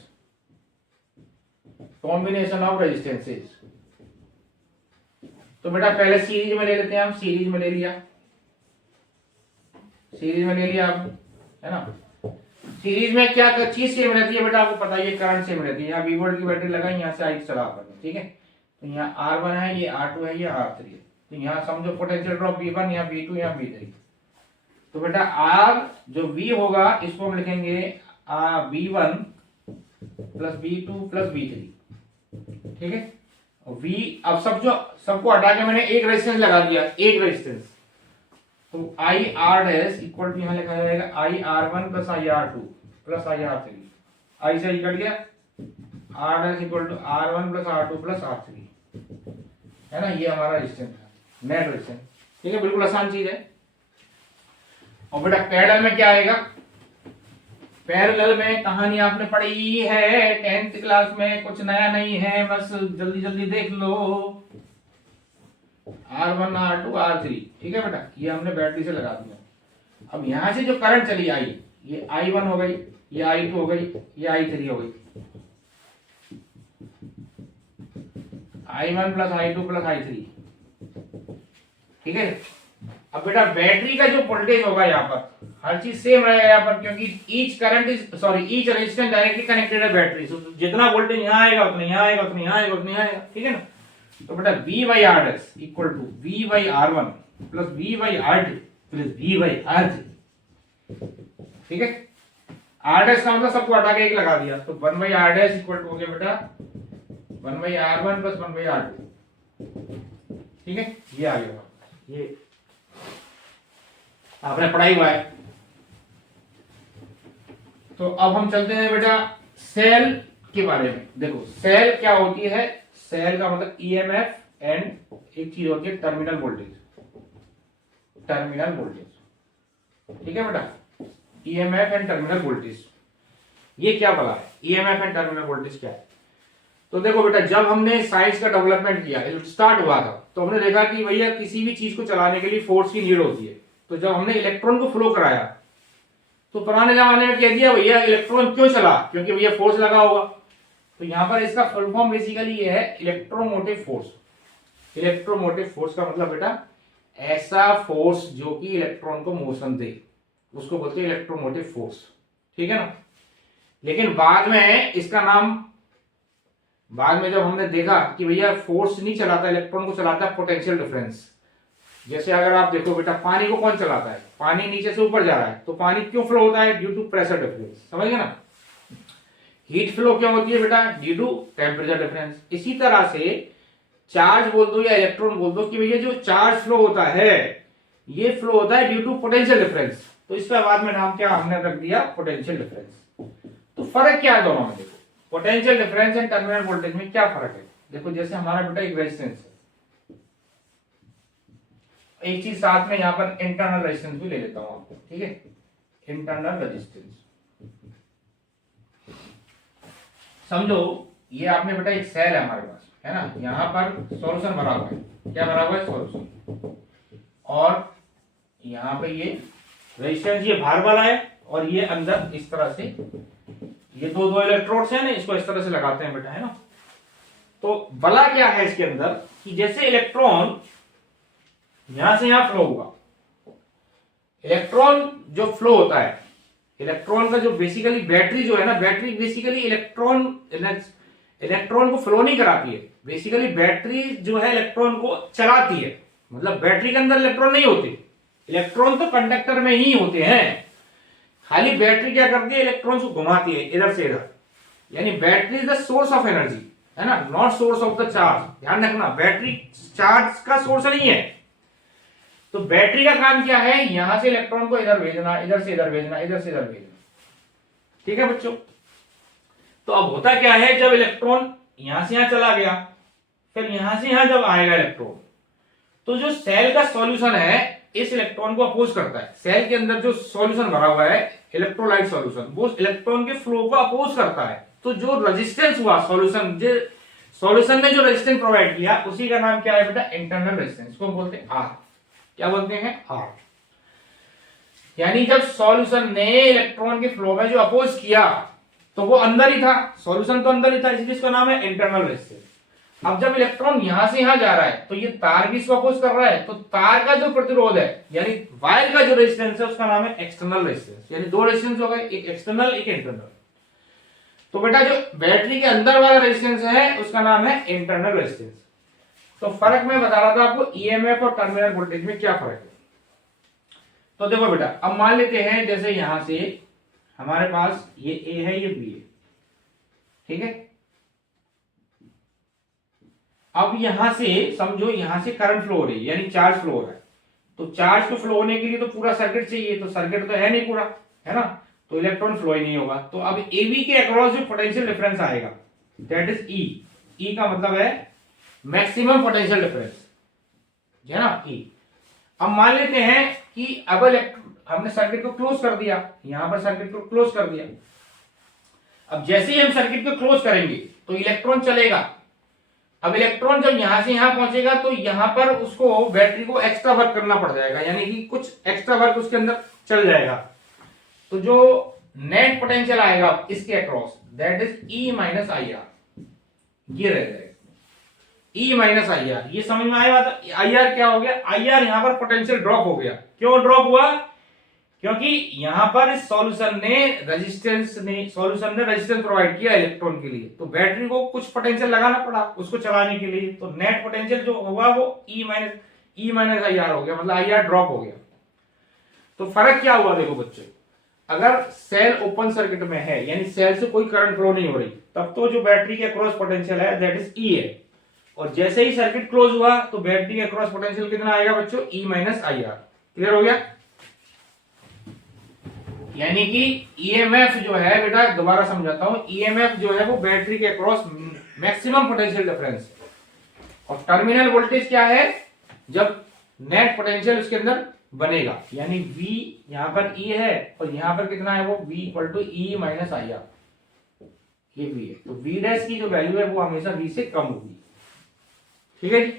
combination of resistances. तो बेटा पहले सीरीज में ले लेते हैं हम, सीरीज में ले लिया, सीरीज में ले लिया आप, है ना। सीरीज में क्या चीज सेम रहती है बेटा, आपको पता है, ये करंट सेम रहती है। यहाँ V वोल्ट की बैटरी लगाई, यहाँ से आई चला कर, ठीक है। तो यहाँ R1 है, ये R2 है, ये R3 है। तो यहाँ समझो पोटेंशियल ड्रॉप V1, यहाँ V2, यहाँ V3। तो बेटा R जो V होगा इसको हम लिखेंगे V1 plus V2 plus V3, ठीक है। V अब सबको हटा के मैंने एक रेजिस्टेंस लगा दिया, एक रेजिस्टेंस। तो I R dash equal to यहां लिखा जाएगा I R one plus I R two plus I R three. I से कट गया, R dash equal to R one plus R two plus R three, है ना। ये हमारा रेजिस्टेंस है, नेट रेजिस्टेंस, ठीक है, बिल्कुल आसान चीज है। और बेटा पैरेलल में क्या आएगा, पैरेलल में कहानी आपने पढ़ी है 10th क्लास में, कुछ नया नहीं है, बस जल्दी जल्दी देख लो। R1 R2 R3, ठीक है बेटा, ये हमने बैटरी से लगा दिया। अब यहां से जो करंट चली आई, ये I1 हो गई, ये I2 हो गई, ये I3 हो गई, I1 plus I2 plus I3, ठीक है। अब बेटा बैटरी का जो वोल्टेज होगा यहाँ पर हर चीज सेम रहेगा यहाँ पर, क्योंकि ईच रेजिस्टेंस डायरेक्टली कनेक्टेड है बैटरी से। तो जितना वोल्टेज यहाँ आएगा उतना यहाँ आएगा, उतना यहाँ आएगा, उतना यहाँ आएगा, ठीक है ना। तो बेटा V by R dash equal to V by R1 plus V by R2 plus V by R3, ठीक है। R डैश का मतलब सबको हटा के एक लगा दिया, तो 1 by R dash equal to हो गया बेटा 1 by R1 plus 1 by R2, ठीक है। ये आ गया, ये आपने पढ़ाई हुआ है। तो अब हम चलते हैं बेटा सेल के बारे में। देखो सेल क्या होती है, सेल का मतलब ईएमएफ एंड एक चीज होती है टर्मिनल वोल्टेज, टर्मिनल वोल्टेज, ठीक है बेटा। ईएमएफ एंड टर्मिनल वोल्टेज, ये क्या बोला है, ईएमएफ एंड टर्मिनल वोल्टेज क्या है। तो देखो बेटा जब हमने साइंस का डेवलपमेंट किया, स्टार्ट हुआ था, तो हमने देखा कि भैया किसी भी चीज को चलाने के लिए फोर्स की नीड होती है। तो जब हमने इलेक्ट्रॉन को फ्लो कराया तो पुराने जमाने में कह दिया भैया इलेक्ट्रॉन क्यों चला, क्योंकि भैया फोर्स लगा होगा। तो यहां पर इसका फुल फॉर्म बेसिकली ये है इलेक्ट्रोमोटिव फोर्स। इलेक्ट्रोमोटिव फोर्स का मतलब बेटा ऐसा फोर्स जो कि इलेक्ट्रॉन को मोशन दे, उसको बोलते हैं इलेक्ट्रोमोटिव फोर्स, ठीक है ना। लेकिन बाद में इसका नाम, बाद में जब हमने देखा कि भैया फोर्स नहीं चलाता इलेक्ट्रॉन को, चलाता है पोटेंशियल डिफरेंस। जैसे अगर आप देखो बेटा पानी को कौन चलाता है, पानी नीचे से ऊपर जा रहा है, तो पानी क्यों फ्लो होता है, ड्यू टू प्रेशर डिफरेंस, समझ गए ना। हीट फ्लो क्यों होती है बेटा, ड्यू टू टेम्परेचर डिफरेंस। इसी तरह से चार्ज बोल दो या इलेक्ट्रॉन बोल दो कि भैया जो चार्ज फ्लो होता है ये फ्लो होता है ड्यू टू पोटेंशियल डिफरेंस। तो इसका बाद में नाम क्या हमने रख दिया, पोटेंशियल डिफरेंस। तो फर्क क्या है दोनों में, देखो potential difference and terminal voltage में क्या फर्क है। देखो जैसे हमारा बेटा एक रेजिस्टेंस है, एक चीज साथ में यहाँ पर इंटरनल रेजिस्टेंस भी ले लेता हूं आपको, ठीक है। इंटरनल रेजिस्टेंस समझो, ये आपने बेटा एक सेल है हमारे पास, है ना। यहाँ पर सॉल्यूशन भरा हुआ है, क्या भरा हुआ है, सॉल्यूशन। और यहाँ पे ये रेजिस्टेंस ये बाहर वाला है और ये अंदर इस तरह से, ये दो इलेक्ट्रोड्स हैं ना, इसको इस तरह से लगाते हैं बेटा, है ना। तो बला क्या है इसके अंदर कि जैसे इलेक्ट्रॉन यहां से यहां फ्लो होगा। इलेक्ट्रॉन जो फ्लो होता है, इलेक्ट्रॉन का जो बेसिकली बैटरी जो है ना, बैटरी बेसिकली इलेक्ट्रॉन को फ्लो नहीं कराती है। बेसिकली बैटरी जो है इलेक्ट्रॉन को चलाती है। मतलब बैटरी के अंदर इलेक्ट्रॉन नहीं होते, इलेक्ट्रॉन तो कंडक्टर में ही होते हैं। खाली बैटरी क्या करती है, इलेक्ट्रॉन को घुमाती है इधर से इधर। यानी battery is the source of energy, है ना, not source of the charge. ध्यान रखना, बैटरी चार्ज का सोर्स नहीं है। तो बैटरी का काम क्या है, यहां से इलेक्ट्रॉन को इधर भेजना, इधर से इधर भेजना, इधर से इधर भेजना। ठीक है बच्चों। तो अब होता क्या है, जब इलेक्ट्रॉन यहां से यहां चला गया, फिर यहां से यहां जब आएगा इलेक्ट्रॉन, तो जो सेल का सॉल्यूशन है इस इलेक्ट्रॉन को अपोज करता है। सेल के अंदर जो सॉल्यूशन भरा हुआ है, इलेक्ट्रोलाइट सॉल्यूशन, वो इलेक्ट्रॉन के फ्लो को अपोज करता है। तो जो रेजिस्टेंस हुआ सॉल्यूशन ने जो रेजिस्टेंस प्रोवाइड किया, उसी का नाम क्या है बेटा, इंटरनल रेजिस्टेंस को बोलते हैं आर। क्या बोलते हैं, आर। यानी जब सॉल्यूशन ने इलेक्ट्रॉन के फ्लो में जो अपोज किया, तो वो अंदर ही था, सॉल्यूशन तो अंदर ही था, इसलिए इसका नाम है इंटरनल रेजिस्टेंस। अब जब इलेक्ट्रॉन यहां से यहां जा रहा है, तो ये तार भी इसको अपोज कर रहा है, तो तार का जो प्रतिरोध है, यानी वायर का जो रेजिस्टेंस है, उसका नाम है एक्सटर्नल रेजिस्टेंस। यानी दो रेजिस्टेंस हो गए, एक एक्सटर्नल एक इंटरनल। तो बेटा जो बैटरी के अंदर वाला रेजिस्टेंस है, उसका नाम है इंटरनल रेजिस्टेंस। तो फर्क मैं बता रहा था आपको, ईएमएफ और टर्मिनल वोल्टेज में क्या फर्क है। तो देखो बेटा, अब मान लेते हैं जैसे यहां से हमारे पास ये ए है, ये बी है, ठीक है। अब यहां से समझो, यहां से करंट फ्लो हो रही है, यानी चार्ज फ्लो हो रहा है। तो चार्ज को फ्लो होने के लिए तो पूरा सर्किट चाहिए, तो सर्किट तो है नहीं पूरा, है ना, तो इलेक्ट्रॉन फ्लो ही नहीं होगा। तो अब एबी के अक्रॉस जो पोटेंशियल डिफरेंस आएगा, दैट इज ई। ई का मतलब है मैक्सिमम पोटेंशियल डिफरेंस, है ना, ई। अब मान लेते हैं कि अब हमने सर्किट को क्लोज कर दिया, यहां पर सर्किट को क्लोज कर दिया। अब जैसे ही हम सर्किट को क्लोज करेंगे, तो इलेक्ट्रॉन चलेगा। अब इलेक्ट्रॉन जब यहां से यहां पहुंचेगा, तो यहां पर उसको बैटरी को एक्स्ट्रा वर्क करना पड़ जाएगा, यानी कि कुछ एक्स्ट्रा वर्क उसके अंदर चल जाएगा। तो जो नेट पोटेंशियल आएगा इसके across, that is E minus I R, ये रह जाएगा ई माइनस आई आर। ये समझ में आया बात। आई आर क्या हो गया, आई आर यहां पर पोटेंशियल ड्रॉप हो गया। क्यों ड्रॉप हुआ, क्योंकि यहां पर सॉल्यूशन ने रेजिस्टेंस प्रोवाइड किया इलेक्ट्रॉन के लिए, तो बैटरी को कुछ पोटेंशियल लगाना पड़ा उसको चलाने के लिए। तो नेट पोटेंशियल जो हुआ वो ई माइनस आई आर हो गया, मतलब आई आर ड्रॉप हो गया। तो फर्क क्या हुआ, देखो बच्चे, अगर सेल ओपन सर्किट में है, यानी सेल से कोई करंट फ्लो नहीं हो रही, तब तो जो बैटरी के अक्रॉस पोटेंशियल है दैट इज ई है। और जैसे ही सर्किट क्लोज हुआ, तो बैटरी के अक्रॉस पोटेंशियल कितना आएगा बच्चों, E minus I are. Clear हो गया। यानी कि ईएमएफ जो है बेटा, दोबारा समझाता हूं, ईएमएफ जो है वो बैटरी के अक्रॉस मैक्सिमम पोटेंशियल डिफरेंस, और टर्मिनल वोल्टेज क्या है, जब नेट पोटेंशियल उसके अंदर बनेगा। यानी V यहां पर E है, और यहां पर कितना है वो V equal to E minus I R, ये V है। तो V डैश की जो वैल्यू है वो हमेशा V से कम होगी। ठीक है जी।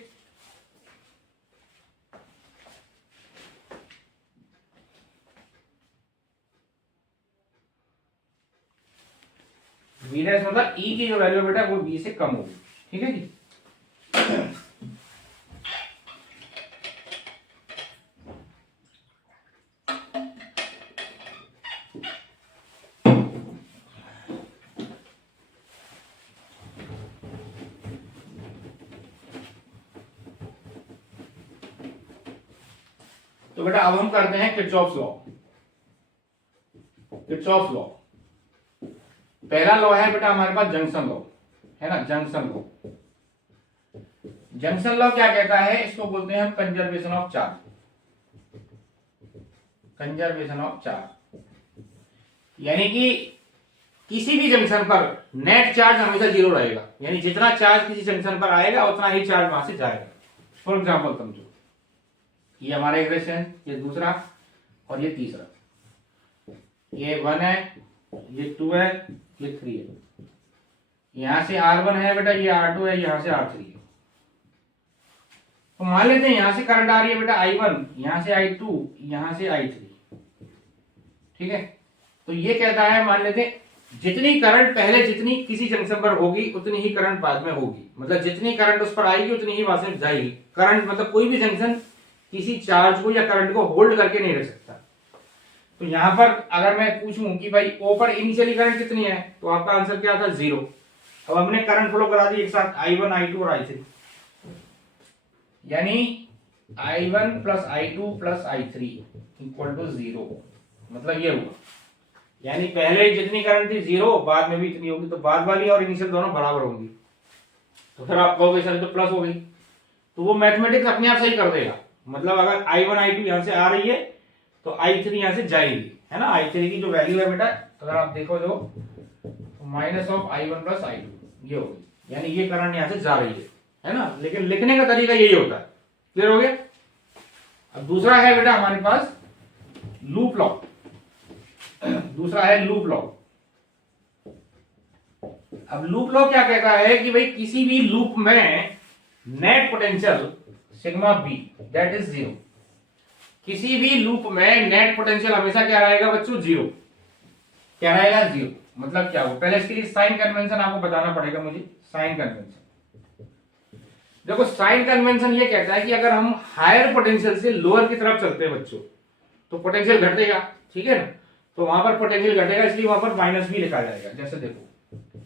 V डैश मतलब E की जो वैल्यू है बेटा, वो V से कम होगी। ठीक है जी। तो बेटा अब हम करते हैं किरचॉफ्स लॉ। किरचॉफ्स लॉ, पहला लॉ है बेटा हमारे पास जंक्शन लॉ, है ना, जंक्शन लॉ। जंक्शन लॉ क्या कहता है, इसको बोलते हैं हम conservation of charge. Conservation of charge यानी कि किसी भी जंक्शन पर नेट चार्ज हमेशा जीरो रहेगा, यानी जितना चार्ज किसी जंक्शन पर आएगा उतना ही चार्ज वहां से जाएगा। फॉर एग्जाम्पल समझो, ये हमारा एक रेजिस्टेंस, ये दूसरा और ये तीसरा, ये 1 है, ये 2 है, ये 3 है। यहां से R1 है बेटा, ये R2 है, यहां से R3 है। तो मान लेते हैं यहां से करंट आ रही है बेटा I1, यहां से I2, यहां से I3। ठीक है। तो ये कहता है, मान लेते हैं जितनी करंट पहले जितनी किसी जंक्शन पर होगी उतनी ही करंट बाद में होगी, मतलब जितनी करंट उस पर आएगी उतनी ही वहां से जाएगी। करंट मतलब कोई भी जंक्शन किसी चार्ज को या करंट को होल्ड करके नहीं रख सकता। तो यहां पर अगर मैं पूछूं कि भाई ओ पर इनिशियली करंट कितनी है, तो आपका आंसर क्या था, 0। अब हमने करंट फ्लो करा दी एक साथ I1 I2 और I3, यानी I1 plus I2 plus I3 equal to 0, मतलब ये हुआ, यानी पहले जितनी करंट थी 0, बाद में भी इतनी होगी, तो बाद वाली और इनिशियल दोनों बराबर होंगी। तो फिर आप कहोगे सर तो प्लस हो गई, तो वो मैथमेटिक्स अपने आप सही कर देगा। मतलब अगर I1 I2 यहां से आ रही है तो I3 यहां से जाएगी, है ना। I3 की जो वैल्यू है बेटा, अगर आप देखो जो minus of I1 plus I2 ये होगी, यानी ये करंट यहां से जा रही है ना। लेकिन लिखने का तरीका यही होता है। क्लियर हो गया। अब दूसरा है बेटा हमारे पास लूप लॉ। दूसरा है लूप लॉ। अब लूप लॉ क्या कहता है कि भाई किसी भी लूप में net potential sigma B that is 0। किसी भी लूप में नेट पोटेंशियल हमेशा क्या रहेगा बच्चों, 0। क्या रहेगा, 0। मतलब क्या हो, पहले इसके लिए साइन कन्वेंशन आपको बताना पड़ेगा मुझे। साइन कन्वेंशन देखो, साइन कन्वेंशन ये कहता है कि अगर हम हायर पोटेंशियल से लोअर की तरफ चलते हैं बच्चों, तो पोटेंशियल घटेगा, ठीक है ना। तो वहां पर पोटेंशियल घटेगा, इसलिए वहां पर माइनस भी लिखा जाएगा। जैसे देखो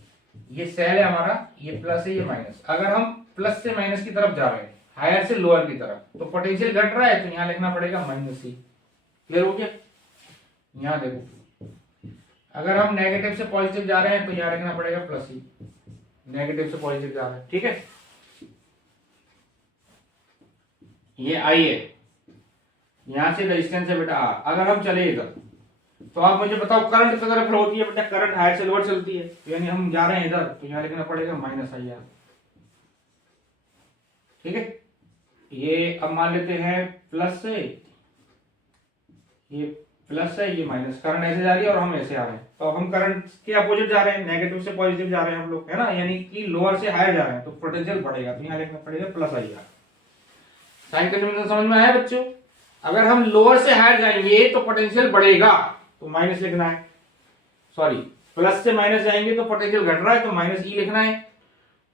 ये सेल है हमारा, ये प्लस है, ये माइनस। अगर हम प्लस से माइनस की तरफ जा रहे हैं, हायर से लोअर की तरफ, तो पोटेंशियल घट रहा है, तो यहां लिखना पड़ेगा माइनस ही। क्लियर हो गया। यहां देखो, अगर हम नेगेटिव से पॉजिटिव जा रहे हैं, तो यहां लिखना पड़ेगा प्लस ही। नेगेटिव से पॉजिटिव जा रहे हैं, ठीक है। ये आई है, यहां से रेजिस्टेंस है बेटा आर। अगर हम चले इधर, तो आप मुझे बताओ करंट किस तरफ फ्लो होती है बेटा, करंट हायर से लोअर चलती है, तो यानी हम जा रहे हैं इधर, तो यहां लिखना पड़ेगा माइनस आई आर, ठीक है। ये अब मान लेते हैं प्लस से, ये प्लस है, ये माइनस। करंट ऐसे जा रही है और हम ऐसे आ रहे हैं, तो अब हम करंट के अपोजिट जा रहे हैं, नेगेटिव से पॉजिटिव जा रहे हैं हम लोग, है ना। यानी कि लोअर से हायर जा रहे हैं, तो पोटेंशियल बढ़ेगा, तो यहां लिखना पड़ेगा plus I R. Sign convention समझ में आया बच्चों। अगर हम लोअर से हायर जाएंगे तो पोटेंशियल बढ़ेगा, तो माइनस लिखना है। सॉरी, प्लस से माइनस जाएंगे तो पोटेंशियल घट रहा है, तो माइनस ई लिखना है।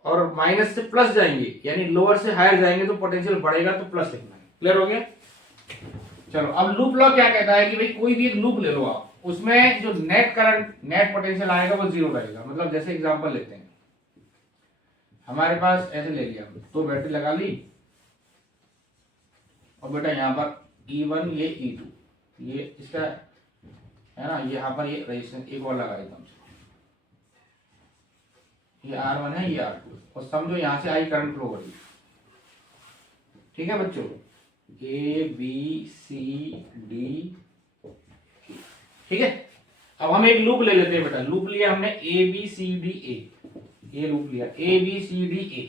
और माइनस से प्लस जाएंगे, यानी लोअर से हायर जाएंगे तो पोटेंशियल बढ़ेगा, तो प्लस लिखना है। क्लियर हो गया। चलो, अब लूप लॉ क्या कहता है कि भाई कोई भी एक लूप ले लो आप, उसमें जो नेट करंट, नेट पोटेंशियल आएगा वो 0 रहेगा। मतलब जैसे एग्जांपल लेते हैं, हमारे पास ऐसे ले लिया, तो बैटरी लगा ली, और बेटा यहाँ पर E1 ये E2 ये इसका है ना, यहाँ पर ये रेजिस्टेंस एक और लगा देता हूँ, ये R1 है, ये R2, और समझो यहाँ से आई करंट फ्लो हो रही है, ठीक है बच्चों। A B C D, ठीक है। अब हम एक लूप ले लेते हैं बेटा। लूप लिया हमने A B C D A, ये लूप लिया A B C D A।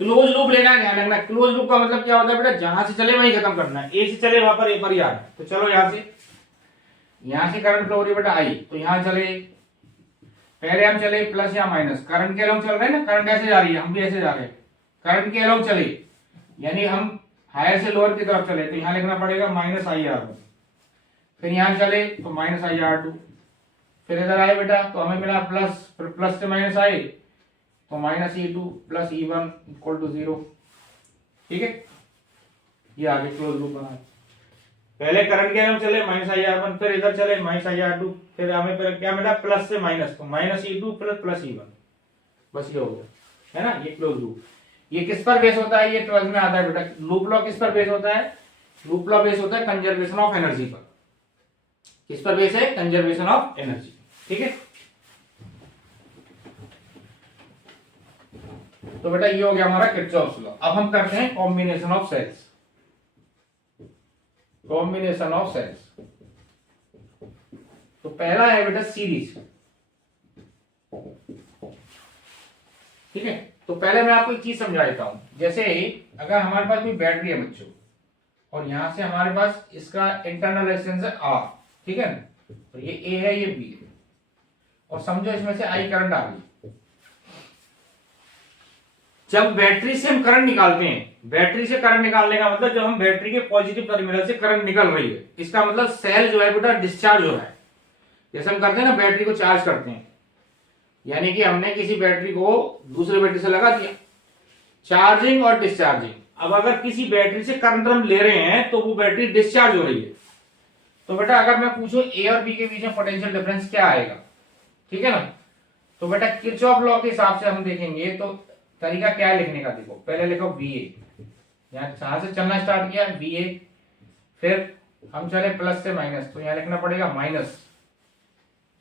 Close loop लेना है, ध्यान रखना। क्लोज लूप का मतलब क्या होता है बेटा, जहां से चले वहीं खत्म करना है। ए से चले वहां पर ए पर ही आना है। तो चलो यहां से करंट फ्लो हो रही है बेटा आई, तो यहां चले, पहले हम चले प्लस या माइनस, करंट के अलोंग चल रहे हैं ना, करंट ऐसे जा रही है, हम भी ऐसे जा रहे हैं, करंट के अलोंग चले, यानी हम हायर से लोअर की तरफ चले, तो यहां लिखना पड़ेगा माइनस आई आर। फिर यहां चले तो माइनस आई आर टू। फिर इधर आए बेटा, तो हमें मिला प्लस, फिर प्लस से माइनस आए तो minus E2 plus E1 equal to 0, ठीक है। ये आगे क्लोज लूप बना। पहले करंट के हम चले माइनस आई आर वन, फिर इधर चले माइनस आई आर टू, फिर हमें फिर क्या मिला प्लस से माइनस, तो minus E2 plus plus E1, बस ये हो गया, है ना। ये क्लोज लूप। ये किस पर बेस होता है, ये 12 में आता है बेटा। लूप लॉ किस पर बेस होता है, लूप लॉ बेस होता है कंजर्वेशन ऑफ एनर्जी पर। किस पर बेस है, कंजर्वेशन ऑफ एनर्जी, ठीक है। तो बेटा ये हो गया हमारा किरचॉफ्स लॉ। अब हम करते हैं combination of cells. Combination of cells, तो पहला है बेटा सीरीज, ठीक है। तो पहले मैं आपको एक चीज समझा देता हूं। जैसे अगर हमारे पास कोई बैटरी है बच्चों, और यहां से हमारे पास इसका इंटरनल रेजिस्टेंस है R, ठीक है ना। तो ये A है, ये B है, और समझो इसमें से आई करंट आ गई। जब बैटरी से हम करंट निकालते हैं, बैटरी से करंट निकालने का मतलब जब हम बैटरी के पॉजिटिव टर्मिनल से करंट निकल रही है, इसका मतलब सेल जो है बेटा डिस्चार्ज हो रहा है। जैसे हम करते हैं ना, बैटरी को चार्ज करते हैं, यानी कि हमने किसी बैटरी को दूसरे बैटरी से लगा दिया। चार्जिंग और डिस्चार्जिंग, अब अगर किसी बैटरी से करंट हम ले रहे हैं तो वो बैटरी डिस्चार्ज हो रही है, तो बेटा अगर मैं पूछूं ए और बी के बीच में पोटेंशियल डिफरेंस क्या आएगा, ठीक है ना। तो बेटा किरचॉफ लॉ के हिसाब से हम देखेंगे तो तरीका क्या है लिखने का, देखो पहले लिखो वी ए, यहां से चलना स्टार्ट किया वी ए, फिर हम चले प्लस से माइनस, तो यहां लिखना पड़ेगा माइनस,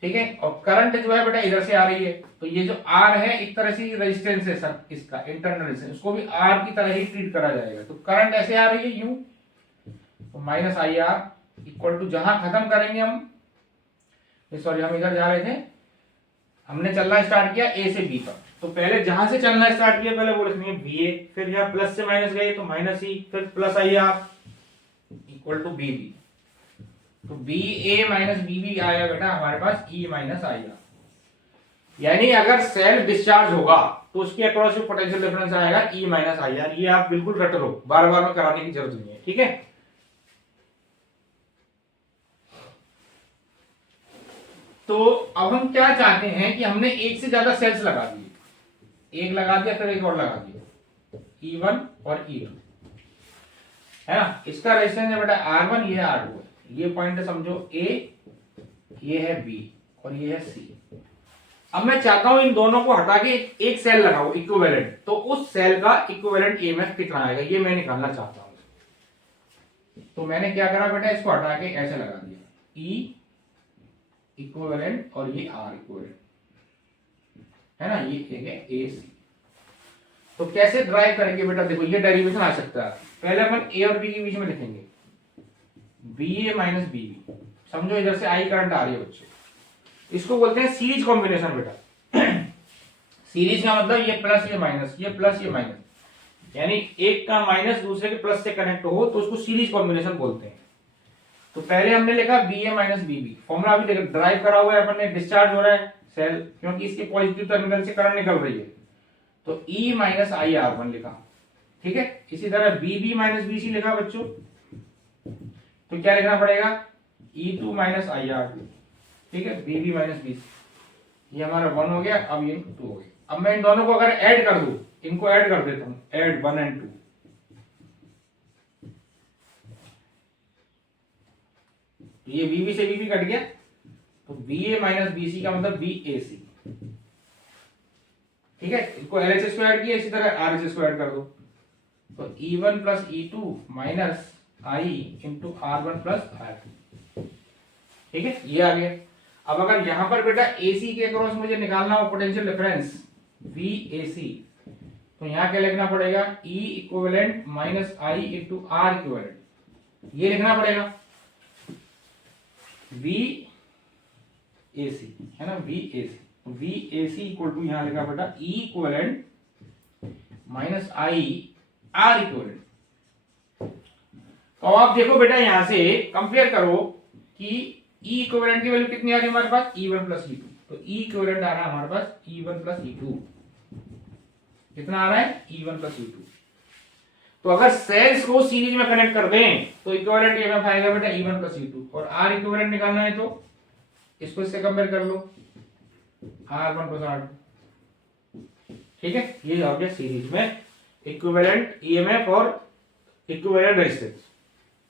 ठीक है। और करंट जो है बेटा इधर से आ रही है, तो ये जो आर है एक तरह से रेजिस्टेंस है सर, इसका इंटरनल रेजिस्टेंस, उसको भी आर की तरह ही ट्रीट करा जाएगा। तो करंट ऐसे आ रही है यूं, तो minus I R equal to, जहां खत्म करेंगे हम, सॉरी हम इधर जा रहे थे, हमने चलना स्टार्ट किया ए से बी पर, तो पहले जहां से चलना स्टार्ट किया पहले वो लिखेंगे बी ए, फिर यहाँ प्लस से माइनस गए तो माइनस ई, फिर plus I R equal to B B, तो B A minus B B आया बेटा हमारे पास ई माइनस आई आर। यानी अगर सेल डिस्चार्ज होगा तो उसके अक्रॉस में पोटेंशियल डिफरेंस आएगा ई माइनस आई आर। ये आप बिल्कुल रट लो, बार बार में कराने की जरूरत नहीं है, ठीक है। तो अब हम क्या चाहते हैं कि हमने एक से ज्यादा सेल्स लगा दिए, एक लगा दिया फिर एक और लगा दिया, E1 और E2, है ना। इसका रेजिस्टेंस है बेटा R1, ये R2 है, ये पॉइंट है समझो A, ये है B और ये है C। अब मैं चाहता हूं इन दोनों को हटा के एक सेल लगाओ इक्विवेलेंट, तो उस सेल का इक्विवेलेंट EMF कितना आएगा ये मैं निकालना चाहता हूं। तो मैंने क्या करा बेटा, इसको हटा के ऐसे लगा दिया E इक्विवेलेंट और ये R इक्विवेलेंट, है ना, ये है AC। तो कैसे ड्राइव करेंगे बेटा, देखो ये डेरिवेशन आ सकता है, पहले अपन A और B के बीच में लिखेंगे BA माइनस BB, समझो इधर से आई करंट आ रही है बच्चों, इसको बोलते हैं सीरीज कॉम्बिनेशन बेटा। सीरीज का मतलब ये प्लस ये माइनस, ये प्लस ये माइनस, यानी एक का माइनस दूसरे के प्लस से कनेक्ट हो तो उसको सीरीज कॉम्बिनेशन बोलते हैं। तो पहले हमने लिखा BA माइनस BB, फॉर्मूला अभी देखो ड्राइव करा हुआ है अपन ने, डिस्चार्ज हो रहा है सेल क्योंकि इसके पॉजिटिव टर्मिनल से करंट निकल रही है, तो E माइनस आई R1 लिखा, ठीक है। इसी तरह BB माइनस BC लिखा बच्चों, तो क्या लिखना पड़ेगा E2 माइनस आई R2, ठीक है, BB माइनस BC, ये हमारा 1 हो गया, अब ये 2 हो गया। अब मैं इन दोनों को अगर ऐड कर दूं, इनको ऐड कर देता हूं, ऐड 1 एंड 2, तो ये BB से BB कट गया, तो BA माइनस BC का मतलब BAC, ठीक है। इसको LHS को ऐड किया, इसी तरह RHS को ऐड कर दो, तो E1 plus E2 minus I into R1 plus R2, ठीक है, ये आ गया। अब अगर यहां पर बेटा AC के अक्रॉस मुझे निकालना हो पोटेंशियल डिफरेंस VAC, तो यहां क्या लिखना पड़ेगा, E equivalent minus I into R equivalent, ये लिखना पड़ेगा VAC, है ना, VAC इक्वल टू यहां लिखा बेटा E equivalent minus I R equivalent. तो आप देखो बेटा यहां से कंपेयर करो कि E इक्विवेलेंट की वैल्यू कितनी आ रही है हमारे पास, E1 प्लस E2, तो E इक्विवेलेंट आ रहा है हमारे पास E1 प्लस E2, कितना आ रहा है E1 प्लस E2। तो अगर सेल्स को सीरीज में कनेक्ट कर दें तो इक्विवेलेंट EMF आएगा बेटा E1 प्लस E2, और R इक्विवेलेंट निकालना है तो इसको इससे कंपेयर कर लो R1 प्लस R2, ठीक है। ये हो गया सीरीज में इक्विवेलेंट EMF और इक्विवेलेंट रेजिस्टेंस।